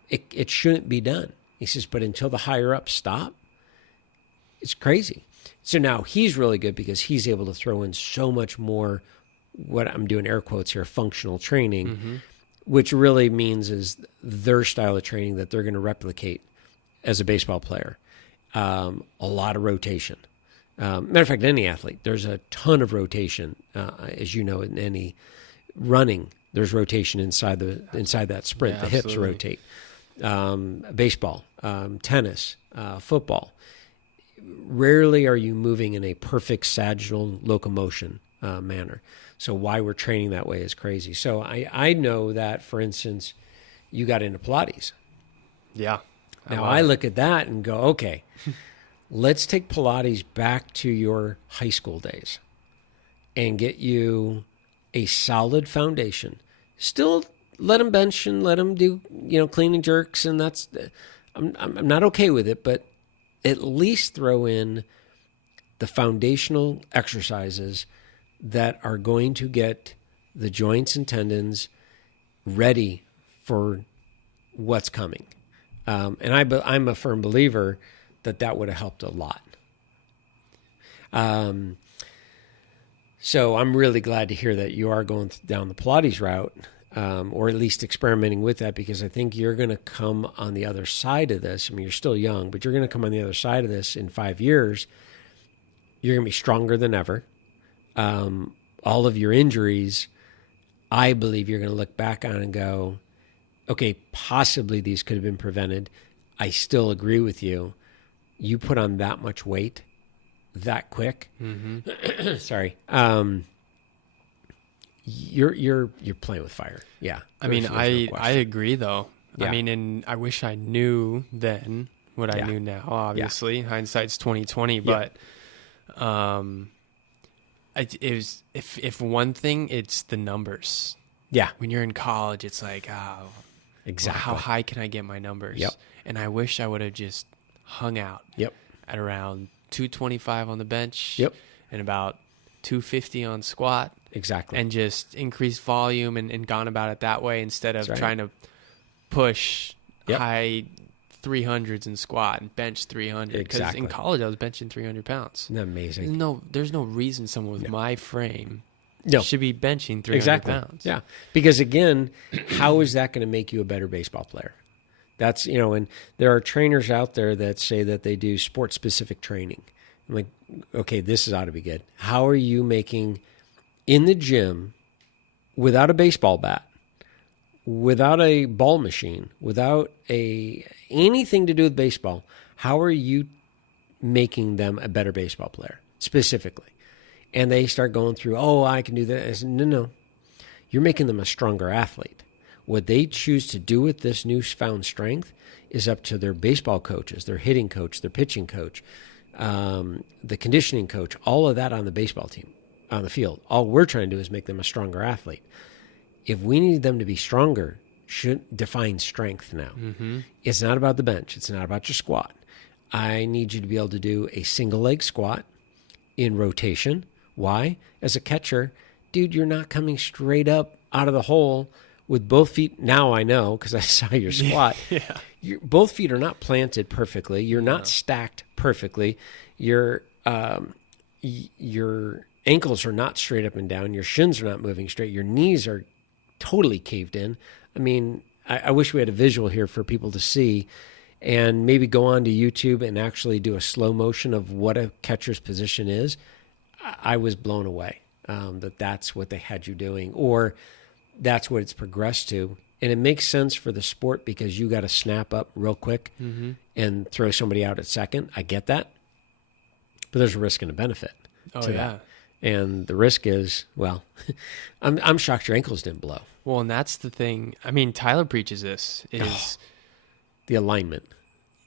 it shouldn't be done. He says, but until the higher ups stop, it's crazy. So now he's really good because he's able to throw in so much more, what I'm doing air quotes here, functional training, which really means is their style of training that they're going to replicate as a baseball player. A lot of rotation. Matter of fact, any athlete, there's a ton of rotation, as you know, in any running. There's rotation inside that sprint. Yeah, the hips absolutely. rotate. Baseball, tennis, football. Rarely are you moving in a perfect sagittal locomotion manner. So why we're training that way is crazy. So I know that, for instance, you got into Pilates. Yeah. Now I look at that and go, okay, let's take Pilates back to your high school days and get you a solid foundation. Still let them bench and let them do, clean and jerks. And I'm not okay with it, but at least throw in the foundational exercises that are going to get the joints and tendons ready for what's coming. And I'm a firm believer that would have helped a lot. So I'm really glad to hear that you are going down the Pilates route, or at least experimenting with that, because I think you're going to come on the other side of this. I mean, you're still young, but you're going to come on the other side of this in 5 years. You're going to be stronger than ever. All of your injuries, I believe you're going to look back on and go, okay, possibly these could have been prevented. I still agree with you. You put on that much weight that quick. Sorry. You're playing with fire. Yeah. I mean, There's no I question. agree though. Yeah. I mean, and I wish I knew then what I knew now. Obviously, hindsight's 2020. But it was if one thing, it's the numbers. Yeah. When you're in college, it's like, Exactly. how high can I get my numbers? Yep. And I wish I would have just hung out. Yep. At around 225 on the bench. Yep. And about 250 on squat. Exactly. And just increased volume and gone about it that way instead of trying to push high 300s in squat and bench 300. Because in college I was benching 300 pounds. Isn't that amazing? There's no reason someone with my frame No. should be benching 300 pounds. Yeah. Because again, how is that going to make you a better baseball player? That's, and there are trainers out there that say that they do sport specific training. I'm like, okay, this ought to be good. How are you making in the gym without a baseball bat, without a ball machine, without anything to do with baseball? How are you making them a better baseball player specifically? And they start going through, I can do that. I said, no. You're making them a stronger athlete. What they choose to do with this newfound strength is up to their baseball coaches, their hitting coach, their pitching coach, the conditioning coach, all of that on the baseball team, on the field. All we're trying to do is make them a stronger athlete. If we need them to be stronger, should define strength now. It's not about the bench. It's not about your squat. I need you to be able to do a single leg squat in rotation. Why? As a catcher, dude, you're not coming straight up out of the hole with both feet. Now I know because I saw your squat. Both feet are not planted perfectly. You're not stacked perfectly. Your ankles are not straight up and down. Your shins are not moving straight. Your knees are totally caved in. I mean, I wish we had a visual here for people to see, and maybe go on to YouTube and actually do a slow motion of what a catcher's position is. I was blown away that's what they had you doing, or that's what it's progressed to. And it makes sense for the sport because you got to snap up real quick and throw somebody out at second. I get that. But there's a risk and a benefit to that. And the risk is, well, I'm shocked your ankles didn't blow. Well, and that's the thing. I mean, Tyler preaches this is the alignment.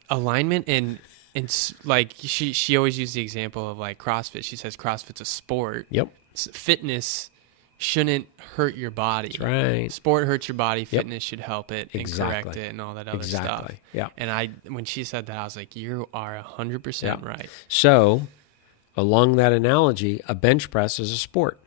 And like she always used the example of like CrossFit. She says CrossFit's a sport. Yep. Fitness shouldn't hurt your body. That's right. Sport hurts your body. Fitness should help it and Exactly. correct it and all that other stuff. Yeah. And when she said that, I was like, you are 100% right. So, along that analogy, a bench press is a sport.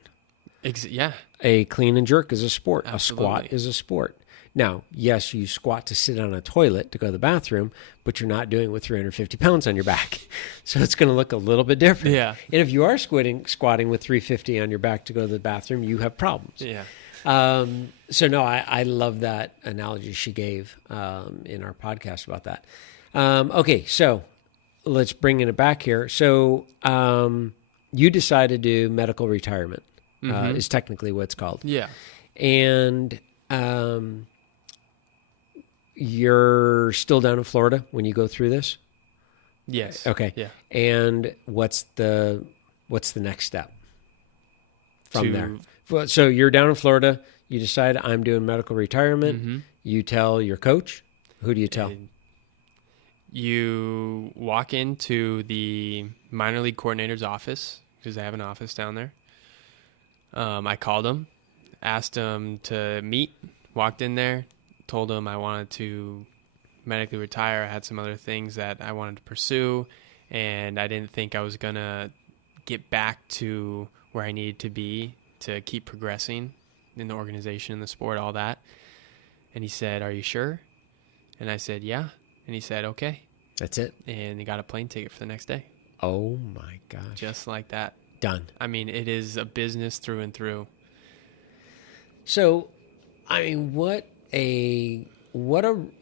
Yeah. A clean and jerk is a sport. Absolutely. A squat is a sport. Now, yes, you squat to sit on a toilet to go to the bathroom, but you're not doing it with 350 pounds on your back. So it's going to look a little bit different. Yeah. And if you are squatting with 350 on your back to go to the bathroom, you have problems. Yeah. So no, I love that analogy she gave in our podcast about that. Okay, so let's bring it back here. So you decided to do medical retirement, is technically what it's called. Yeah. And you're still down in Florida when you go through this? Yes. Okay. Yeah. And what's the next step from To- there? So you're down in Florida. You decide I'm doing medical retirement. Mm-hmm. You tell your coach. Who do you tell? And you walk into the minor league coordinator's office because they have an office down there. I called him, asked him to meet, walked in there, told him I wanted to medically retire. I had some other things that I wanted to pursue, and I didn't think I was going to get back to where I needed to be to keep progressing in the organization, in the sport, all that. And he said, "Are you sure?" And I said, "Yeah." And he said, "Okay." That's it. And he got a plane ticket for the next day. Oh my gosh. Just like that. Done. I mean, it is a business through and through. So, I mean,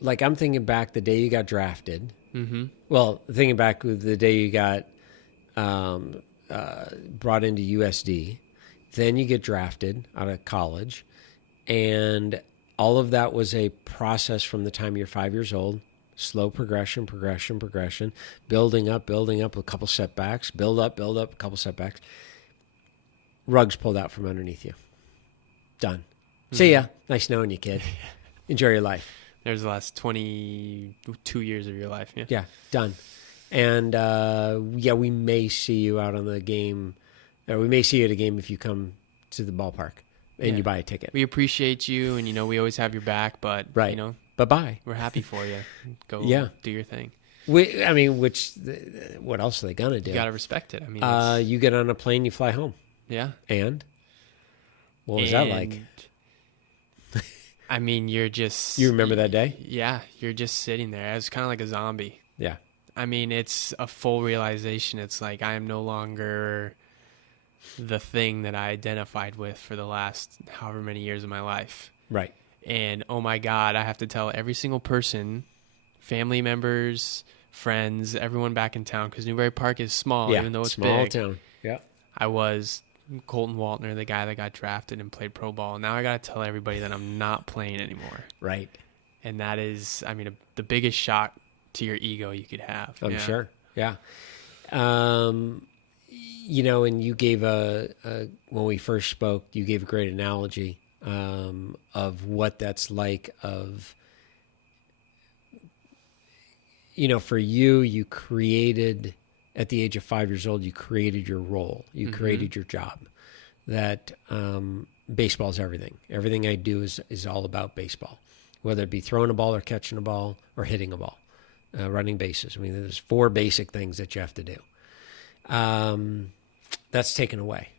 like I'm thinking back the day you got drafted. Mm-hmm. Well, thinking back the day you got brought into USD, then you get drafted out of college, and all of that was a process from the time you're 5 years old. Slow progression, building up a couple setbacks, build up, a couple setbacks. Rugs pulled out from underneath you. Done. See ya. Nice knowing you, kid. Enjoy your life. There's the last 22 years of your life. Yeah. Yeah, done. And we may see you out on the game. Or we may see you at a game if you come to the ballpark and you buy a ticket. We appreciate you, and we always have your back. But Right. Bye-bye. we're happy for you. Go do your thing. What else are they gonna do? You gotta respect it. I mean, You get on a plane, you fly home, yeah. and what was that like? I mean, you're just. You remember that day? Yeah, you're just sitting there. It's kind of like a zombie. Yeah, I mean, it's a full realization. It's like I am no longer the thing that I identified with for the last however many years of my life. right. And oh my God, I have to tell every single person, family members, friends, everyone back in town, because Newbury Park is small, Yeah, even though it's small big. town. Yeah, I was Colton Waltner, the guy that got drafted and played pro ball. Now I got to tell everybody that I'm not playing anymore. right. And that is, I mean, the biggest shock to your ego you could have. I'm Yeah. sure. Yeah. And you gave when we first spoke, you gave a great analogy of what that's like for you created at the age of 5 years old, you created your role, you created your job. That baseball is everything. Everything I do is all about baseball, whether it be throwing a ball or catching a ball or hitting a ball, running bases. I mean, there's 4 basic things that you have to do. That's taken away.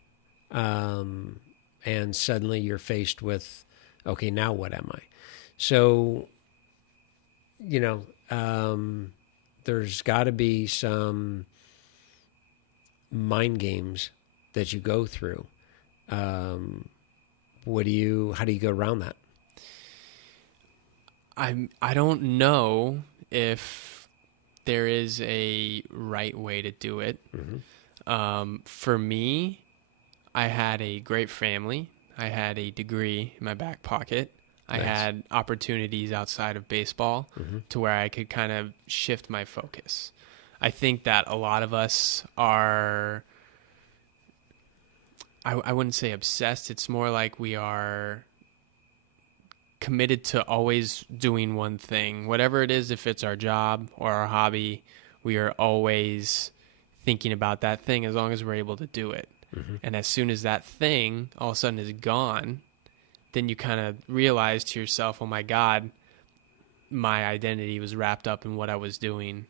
And suddenly you're faced with, okay, now what am I? So, there's got to be some mind games that you go through. How do you go around that? I don't know if there is a right way to do it. Mm-hmm. For me, I had a great family. I had a degree in my back pocket. I Nice. had opportunities outside of baseball to where I could kind of shift my focus. I think that a lot of us are, I wouldn't say obsessed. It's more like we are committed to always doing one thing. Whatever it is, if it's our job or our hobby, we are always thinking about that thing as long as we're able to do it. And as soon as that thing all of a sudden is gone, then you kind of realize to yourself, oh my God, my identity was wrapped up in what I was doing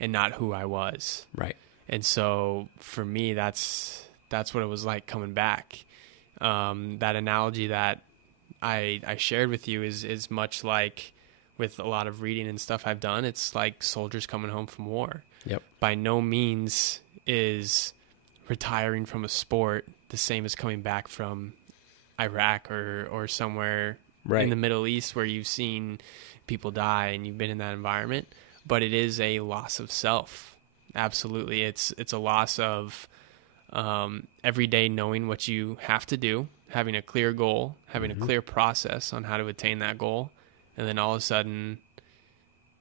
and not who I was. Right. And so for me, that's what it was like coming back. That analogy that I shared with you is much like with a lot of reading and stuff I've done. It's like soldiers coming home from war. Yep. By no means is retiring from a sport the same as coming back from Iraq or somewhere Right. in the Middle East where you've seen people die and you've been in that environment. But it is a loss of self. Absolutely. It's a loss of every day knowing what you have to do, having a clear goal, having a clear process on how to attain that goal. And then all of a sudden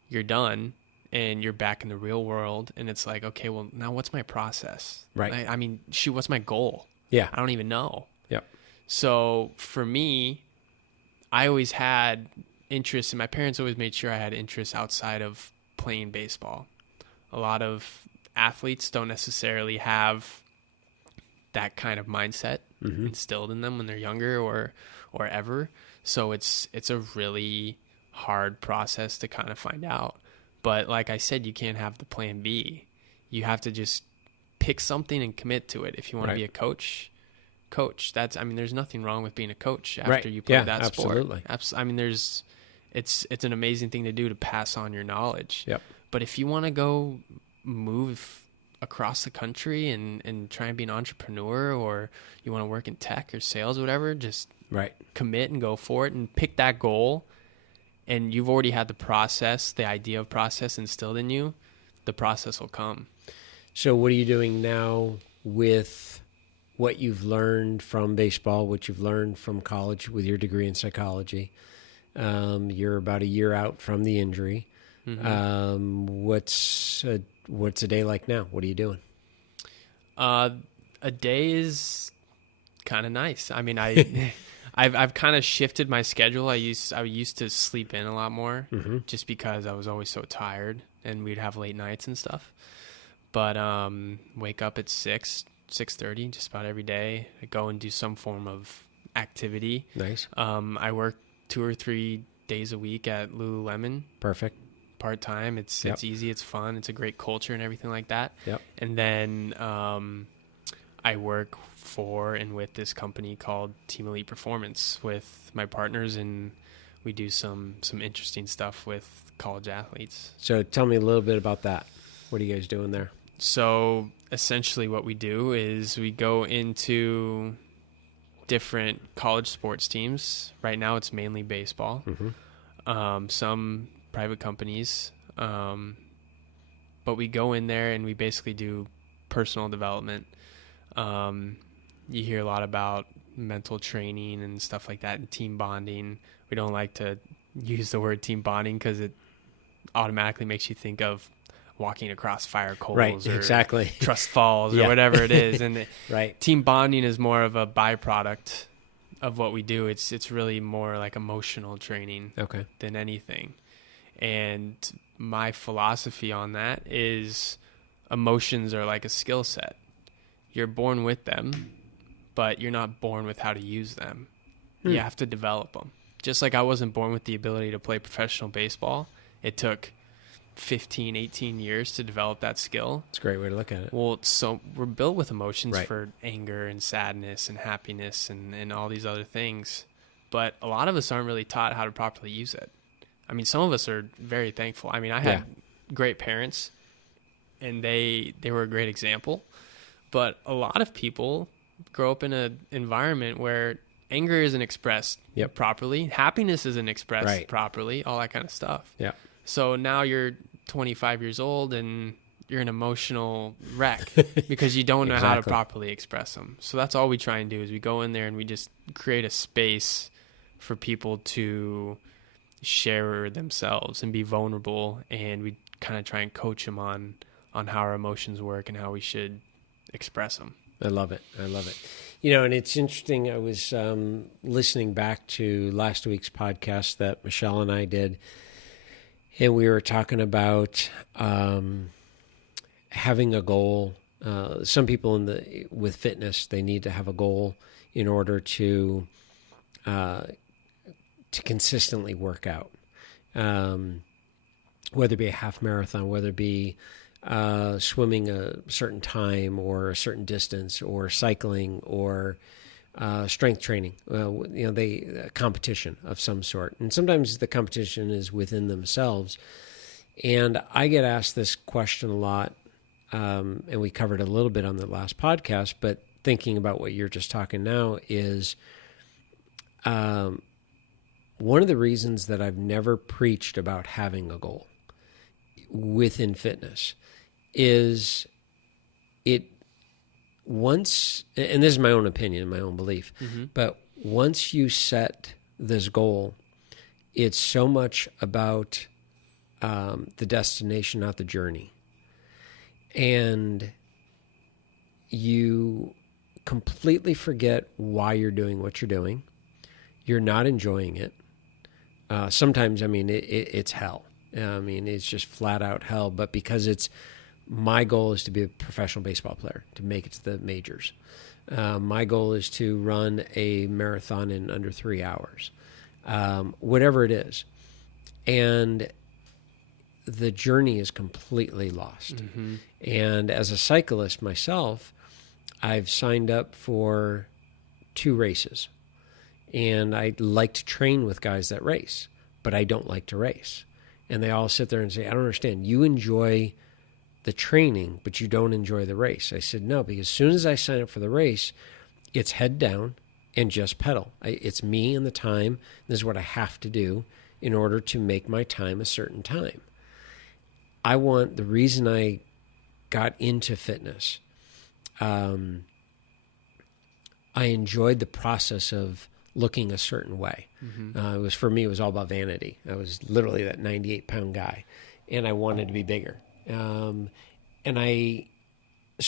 you're done and you're back in the real world. And it's like, okay, well, now what's my process? Right. I mean, shoot, what's my goal? Yeah. I don't even know. Yep. So for me, I always had interest, and my parents always made sure I had interest outside of playing baseball. A lot of athletes don't necessarily have that kind of mindset instilled in them when they're younger or ever. So it's a really hard process to kind of find out. But like I said, you can't have the plan B. You have to just pick something and commit to it. If you want to be a coach, that's, I mean, there's nothing wrong with being a coach after you play that sport. Absolutely. I mean, it's an amazing thing to do to pass on your knowledge. Yep. But if you want to go move across the country and try and be an entrepreneur, or you want to work in tech or sales or whatever, just commit and go for it and pick that goal. And you've already had the process, the idea of process instilled in you, the process will come. So what are you doing now with what you've learned from baseball, what you've learned from college with your degree in psychology? You're about a year out from the injury. What's a day like now? What are you doing? A day is kind of nice. I mean, I've kind of shifted my schedule. I used to sleep in a lot more just because I was always so tired and we'd have late nights and stuff. But wake up at 6:30 just about every day. I go and do some form of activity. Nice. I work 2 or 3 days a week at Lululemon. Perfect. Part-time. It's easy. It's fun. It's a great culture and everything like that. Yep. And then I work for and with this company called Team Elite Performance with my partners, and we do some interesting stuff with college athletes. So tell me a little bit about that. What are you guys doing there? So essentially what we do is we go into different college sports teams. Right now it's mainly baseball. Some private companies. But we go in there and we basically do personal development. You hear a lot about mental training and stuff like that and team bonding. We don't like to use the word team bonding because it automatically makes you think of walking across fire coals or Trust Falls or whatever it is. And team bonding is more of a byproduct of what we do. It's really more like emotional training than anything. And my philosophy on that is emotions are like a skill set. You're born with them, but you're not born with how to use them. You have to develop them. Just like I wasn't born with the ability to play professional baseball. It took 15, 18 years to develop that skill. It's a great way to look at it. Well, so we're built with emotions for anger and sadness and happiness and all these other things. But a lot of us aren't really taught how to properly use it. I mean, some of us are very thankful. I mean, I had great parents, and they were a great example. But a lot of people grow up in an environment where anger isn't expressed properly, happiness isn't expressed properly, all that kind of stuff. Yeah. So now you're 25 years old and you're an emotional wreck because you don't know how to properly express them. So that's all we try and do is we go in there and we just create a space for people to share themselves and be vulnerable, and we kind of try and coach them on how our emotions work and how we should express them. I love it. You know, and it's interesting. I was listening back to last week's podcast that Michelle and I did, and we were talking about having a goal. Some people with fitness, they need to have a goal in order to consistently work out, whether it be a half marathon, whether it be swimming a certain time or a certain distance, or cycling, or strength training, competition of some sort. And sometimes the competition is within themselves. And I get asked this question a lot, and we covered a little bit on the last podcast, but thinking about what you're just talking now is one of the reasons that I've never preached about having a goal within fitness is once, and this is my own opinion, my own belief, but once you set this goal, it's so much about the destination, not the journey. And you completely forget why you're doing what you're doing. You're not enjoying it. Sometimes, it's hell. It's just flat out hell. But because my goal is to be a professional baseball player, to make it to the majors. My goal is to run a marathon in under 3 hours, whatever it is. And the journey is completely lost. Mm-hmm. And as a cyclist myself, I've signed up for 2 races. And I like to train with guys that race, but I don't like to race. And they all sit there and say, I don't understand. You enjoy the training, but you don't enjoy the race. I said, no, because as soon as I sign up for the race, it's head down and just pedal. It's me and the time. This is what I have to do in order to make my time a certain time. The reason I got into fitness, I enjoyed the process of looking a certain way. Mm-hmm. For me, it was all about vanity. I was literally that 98-pound guy, and I wanted to be bigger. So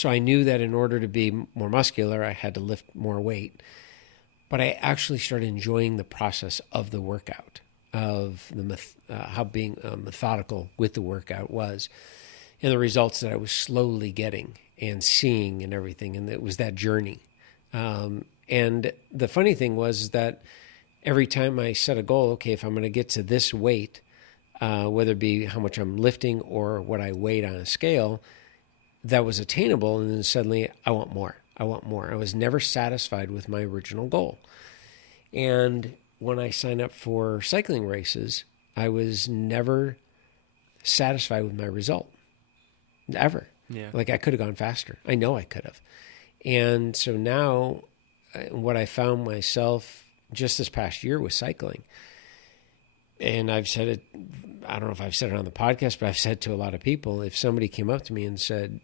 I knew that in order to be more muscular, I had to lift more weight. But I actually started enjoying the process of the workout, of how being methodical with the workout was, and the results that I was slowly getting and seeing and everything. And it was that journey. And the funny thing was that every time I set a goal, okay, if I'm going to get to this weight, whether it be how much I'm lifting or what I weighed on a scale, that was attainable. And then suddenly I want more. I want more. I was never satisfied with my original goal. And when I signed up for cycling races, I was never satisfied with my result. Ever. Yeah. Like I could have gone faster. I know I could have. And so now what I found myself just this past year with cycling, and I've said it, I don't know if I've said it on the podcast, but I've said to a lot of people, if somebody came up to me and said,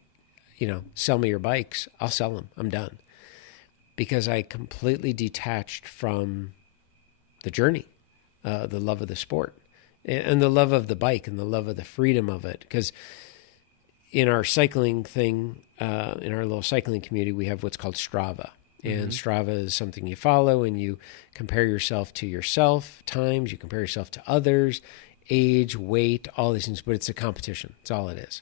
sell me your bikes, I'll sell them. I'm done. Because I completely detached from the journey, the love of the sport, and the love of the bike and the love of the freedom of it. Because in our cycling thing, in our little cycling community, we have what's called Strava. And Strava is something you follow, and you compare yourself to yourself, times, you compare yourself to others, age, weight, all these things, but it's a competition. That's all it is.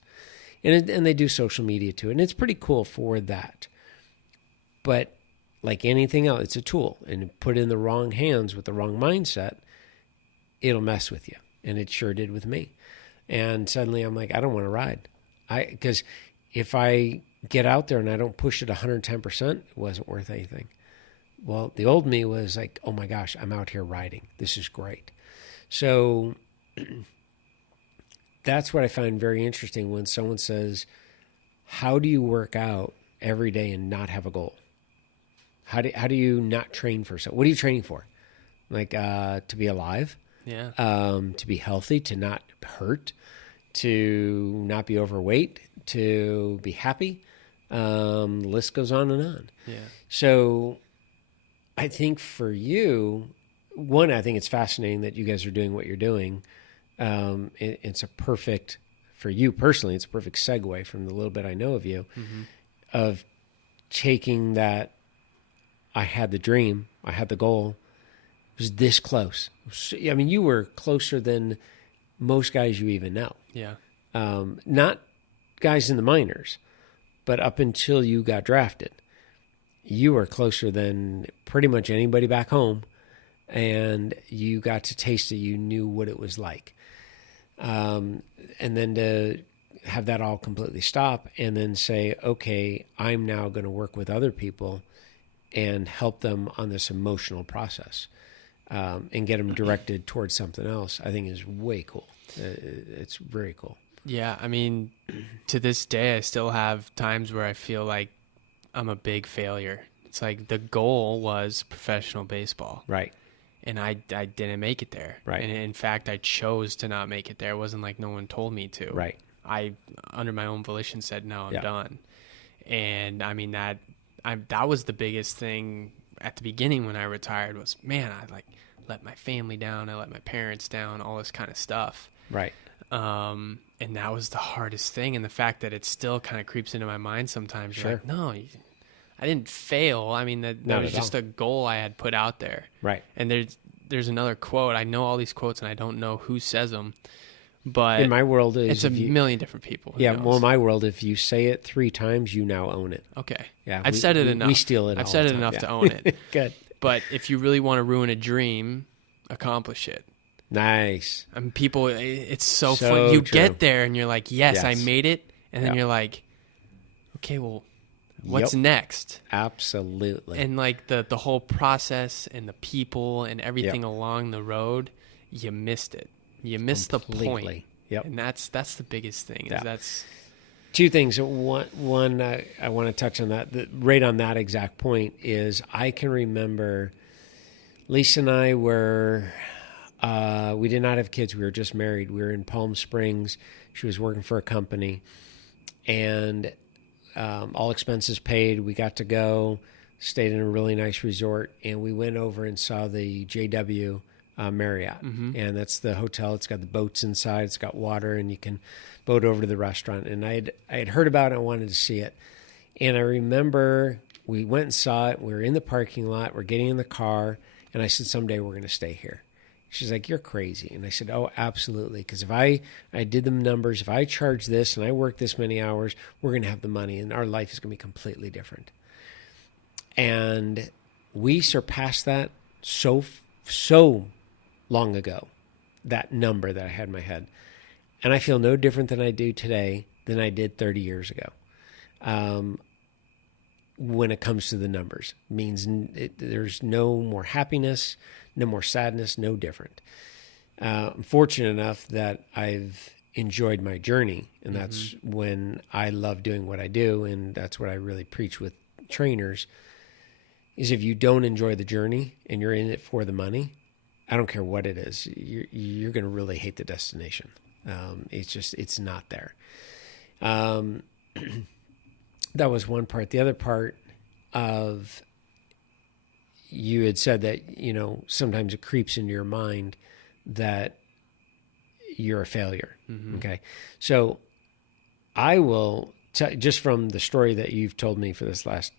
And they do social media to it, and it's pretty cool for that. But like anything else, it's a tool, and put in the wrong hands with the wrong mindset, it'll mess with you. And it sure did with me. And suddenly I'm like, I don't want to ride. Because if I get out there and I don't push it 110%, it wasn't worth anything. Well, the old me was like, oh my gosh, I'm out here riding. This is great. So that's what I find very interesting when someone says, how do you work out every day and not have a goal? How do you not train for something? What are you training for? Like to be alive? Yeah. To be healthy, to not hurt, to not be overweight, to be happy. The list goes on and on. Yeah. So I think for you, one, I think it's fascinating that you guys are doing what you're doing. It's a perfect, for you personally, it's a perfect segue from the little bit I know of you, of taking that, I had the dream, I had the goal, it was this close. I mean, you were closer than most guys you even know. Yeah. Not guys in the minors, but up until you got drafted, you were closer than pretty much anybody back home, and you got to taste it. You knew what it was like. And then to have that all completely stop and then say, okay, I'm now going to work with other people and help them on this emotional process, and get them directed towards something else, I think is way cool. It's very cool. Yeah, I mean, to this day, I still have times where I feel like I'm a big failure. It's like the goal was professional baseball. Right. And I didn't make it there. Right. And in fact, I chose to not make it there. It wasn't like no one told me to. Right. I, under my own volition, said, no, I'm Yeah. done. And I mean, that was the biggest thing at the beginning when I retired was, man, I like let my family down. I let my parents down, all this kind of stuff. Right. And that was the hardest thing. And the fact that it still kind of creeps into my mind sometimes. You're like, no, I didn't fail. I mean, that was just a goal I had put out there. Right. And there's another quote. I know all these quotes and I don't know who says them, but In my world, it's a million different people. Who knows? Well, in my world, if you say it 3 times, you now own it. Okay. Yeah. I've said it enough. We steal it. I've said it enough to own it. Good. But if you really want to ruin a dream, accomplish it. Nice. I mean, people, it's so So fun. You true. get there and you're like, yes, I Yes. made it. And then Yep. you're like, okay, well, what's Yep. next? Absolutely. And like the whole process and the people and everything along the road, you missed it. You missed the point. Completely. Yep. And that's the biggest thing. Yeah. Is that's 2 things. One, I want to touch on that. Right on that exact point is I can remember Lisa and I were, we did not have kids. We were just married. We were in Palm Springs. She was working for a company, and all expenses paid. We got to go, stayed in a really nice resort, and we went over and saw the JW Marriott. And that's the hotel. It's got the boats inside. It's got water, and you can boat over to the restaurant. And I had heard about it. I wanted to see it. And I remember we went and saw it. We were in the parking lot. We're getting in the car. And I said, someday we're going to stay here. She's like, you're crazy. And I said, oh, absolutely. Because if I did the numbers, if I charge this and I work this many hours, we're going to have the money and our life is going to be completely different. And we surpassed that so long ago, that number that I had in my head. And I feel no different than I do today than I did 30 years ago. When it comes to the numbers, means there's no more happiness, no more sadness, no different. I'm fortunate enough that I've enjoyed my journey, and that's when I love doing what I do, and that's what I really preach with trainers, is if you don't enjoy the journey and you're in it for the money, I don't care what it is, you're going to really hate the destination. It's not there. That was one part. The other part of, you had said that, sometimes it creeps into your mind that you're a failure. Okay. So I will just from the story that you've told me for this last,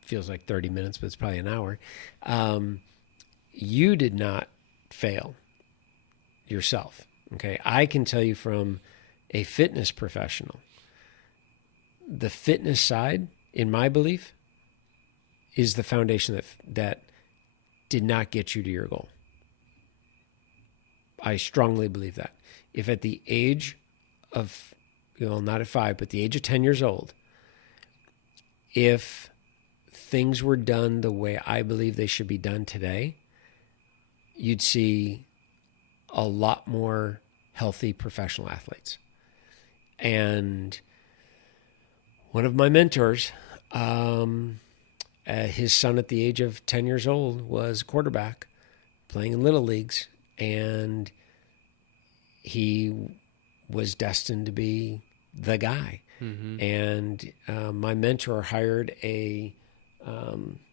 feels like 30 minutes, but it's probably an hour. You did not fail yourself. Okay. I can tell you from a fitness professional, the fitness side, in my belief, is the foundation that did not get you to your goal. I strongly believe that. If at the age of, not at 5, but the age of 10 years old, if things were done the way I believe they should be done today, you'd see a lot more healthy professional athletes. And one of my mentors, his son at the age of 10 years old was a quarterback playing in little leagues, and he was destined to be the guy. And my mentor hired a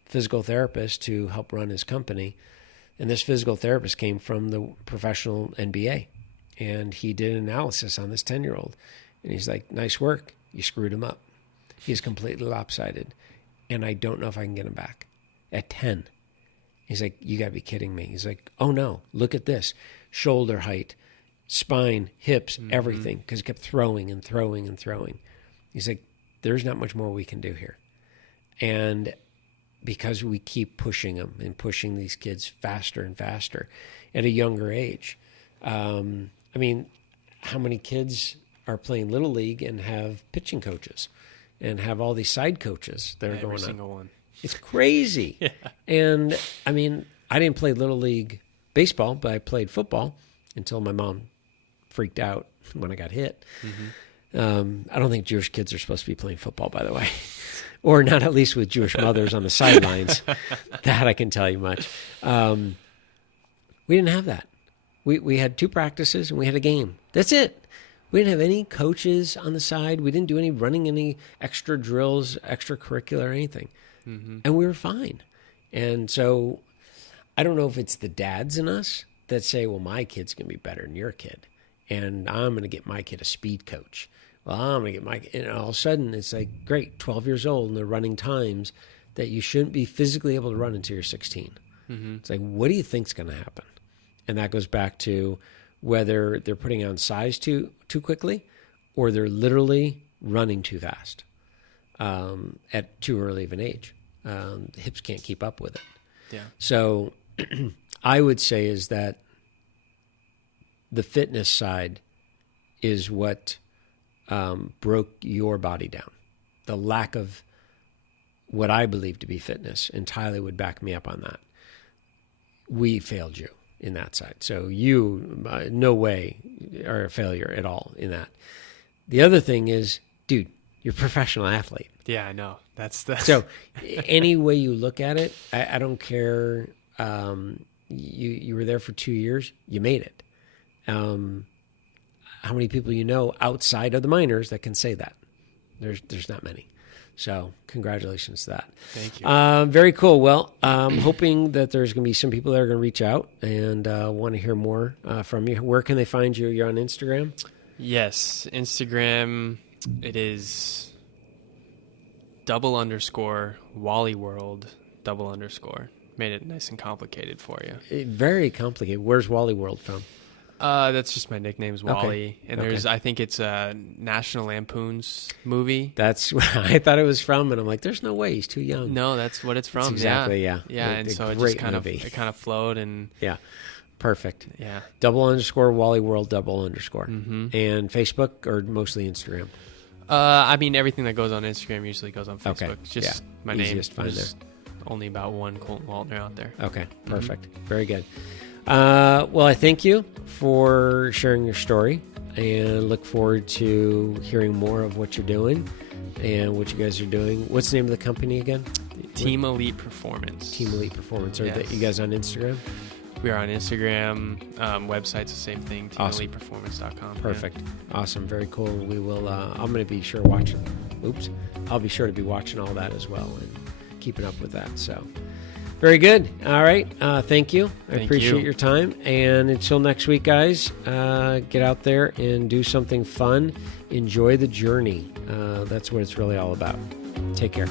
physical therapist to help run his company. And this physical therapist came from the professional NBA. And he did an analysis on this 10-year-old. And he's like, nice work. You screwed him up. He's completely lopsided. And I don't know if I can get him back. At 10. He's like, you got to be kidding me. He's like, oh no, look at this. Shoulder height, spine, hips, everything. Because he kept throwing and throwing and throwing. He's like, there's not much more we can do here. And because we keep pushing them and pushing these kids faster and faster at a younger age. I mean, how many kids are playing Little League and have pitching coaches and have all these side coaches that are going on? Every single one. It's crazy. Yeah. And I mean, I didn't play Little League baseball, but I played football until my mom freaked out when I got hit. I don't think Jewish kids are supposed to be playing football, by the way, or not at least with Jewish mothers on the sidelines. That I can tell you much. We didn't have that. We had 2 practices and we had a game. That's it. We didn't have any coaches on the side. We didn't do any running, any extra drills, extracurricular, anything. And we were fine. And so I don't know if it's the dads in us that say, well, my kid's going to be better than your kid. And I'm going to get my kid a speed coach. Well, I'm going to get my kid. And all of a sudden it's like, great, 12 years old and they're running times that you shouldn't be physically able to run until you're 16. It's like, what do you think's going to happen? And that goes back to whether they're putting on size too quickly or they're literally running too fast at too early of an age. The hips can't keep up with it. Yeah. So I would say is that the fitness side is what broke your body down. The lack of what I believe to be fitness, and Tyler would back me up on that. We failed you in that side. So you, no way, are a failure at all in that. The other thing is, dude, you're a professional athlete. Yeah, I know. That's the So any way you look at it, I don't care. You were there for 2 years. You made it. How many people you know outside of the minors that can say that? There's not many. So congratulations to that. Thank you. Very cool. Well, I'm hoping that there's going to be some people that are going to reach out and want to hear more from you. Where can they find you? You're on Instagram? Yes, Instagram. It is _Wally World _. Made it nice and complicated for you. Very complicated. Where's Wally World from? That's just my nickname's Wally. Okay. And there's, I think it's a National Lampoon's movie. That's what I thought it was from, and I'm like, there's no way, he's too young. No, that's what it's from. That's exactly, yeah. Yeah, and so it just kind of flowed, and yeah, perfect. yeah. _Wally World _ and Facebook or mostly Instagram. I mean, everything that goes on Instagram usually goes on Facebook. Okay. It's just my Easiest name. find There's only about one Colton Waltner out there. Okay, perfect. Very good. Well, I thank you for sharing your story and look forward to hearing more of what you're doing and what you guys are doing. What's the name of the company again? Team Elite Performance. Team Elite Performance. Are you guys on Instagram? We are on Instagram. Website's the same thing, Awesome. teameliteperformance.com. Perfect. Yeah. Awesome. Very cool. We will, I'm going to be sure watching. I'll be sure to be watching all that as well and keeping up with that. So very good. All right. Thank you. I appreciate your time. And until next week, guys, get out there and do something fun. Enjoy the journey. That's what it's really all about. Take care.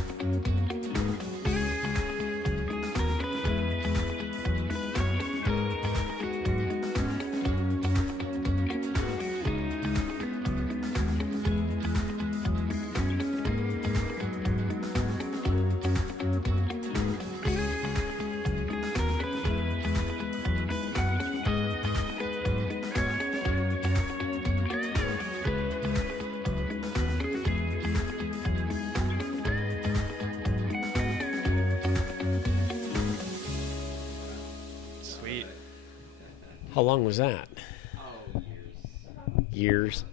Sweet. How long was that? Oh, years. Years.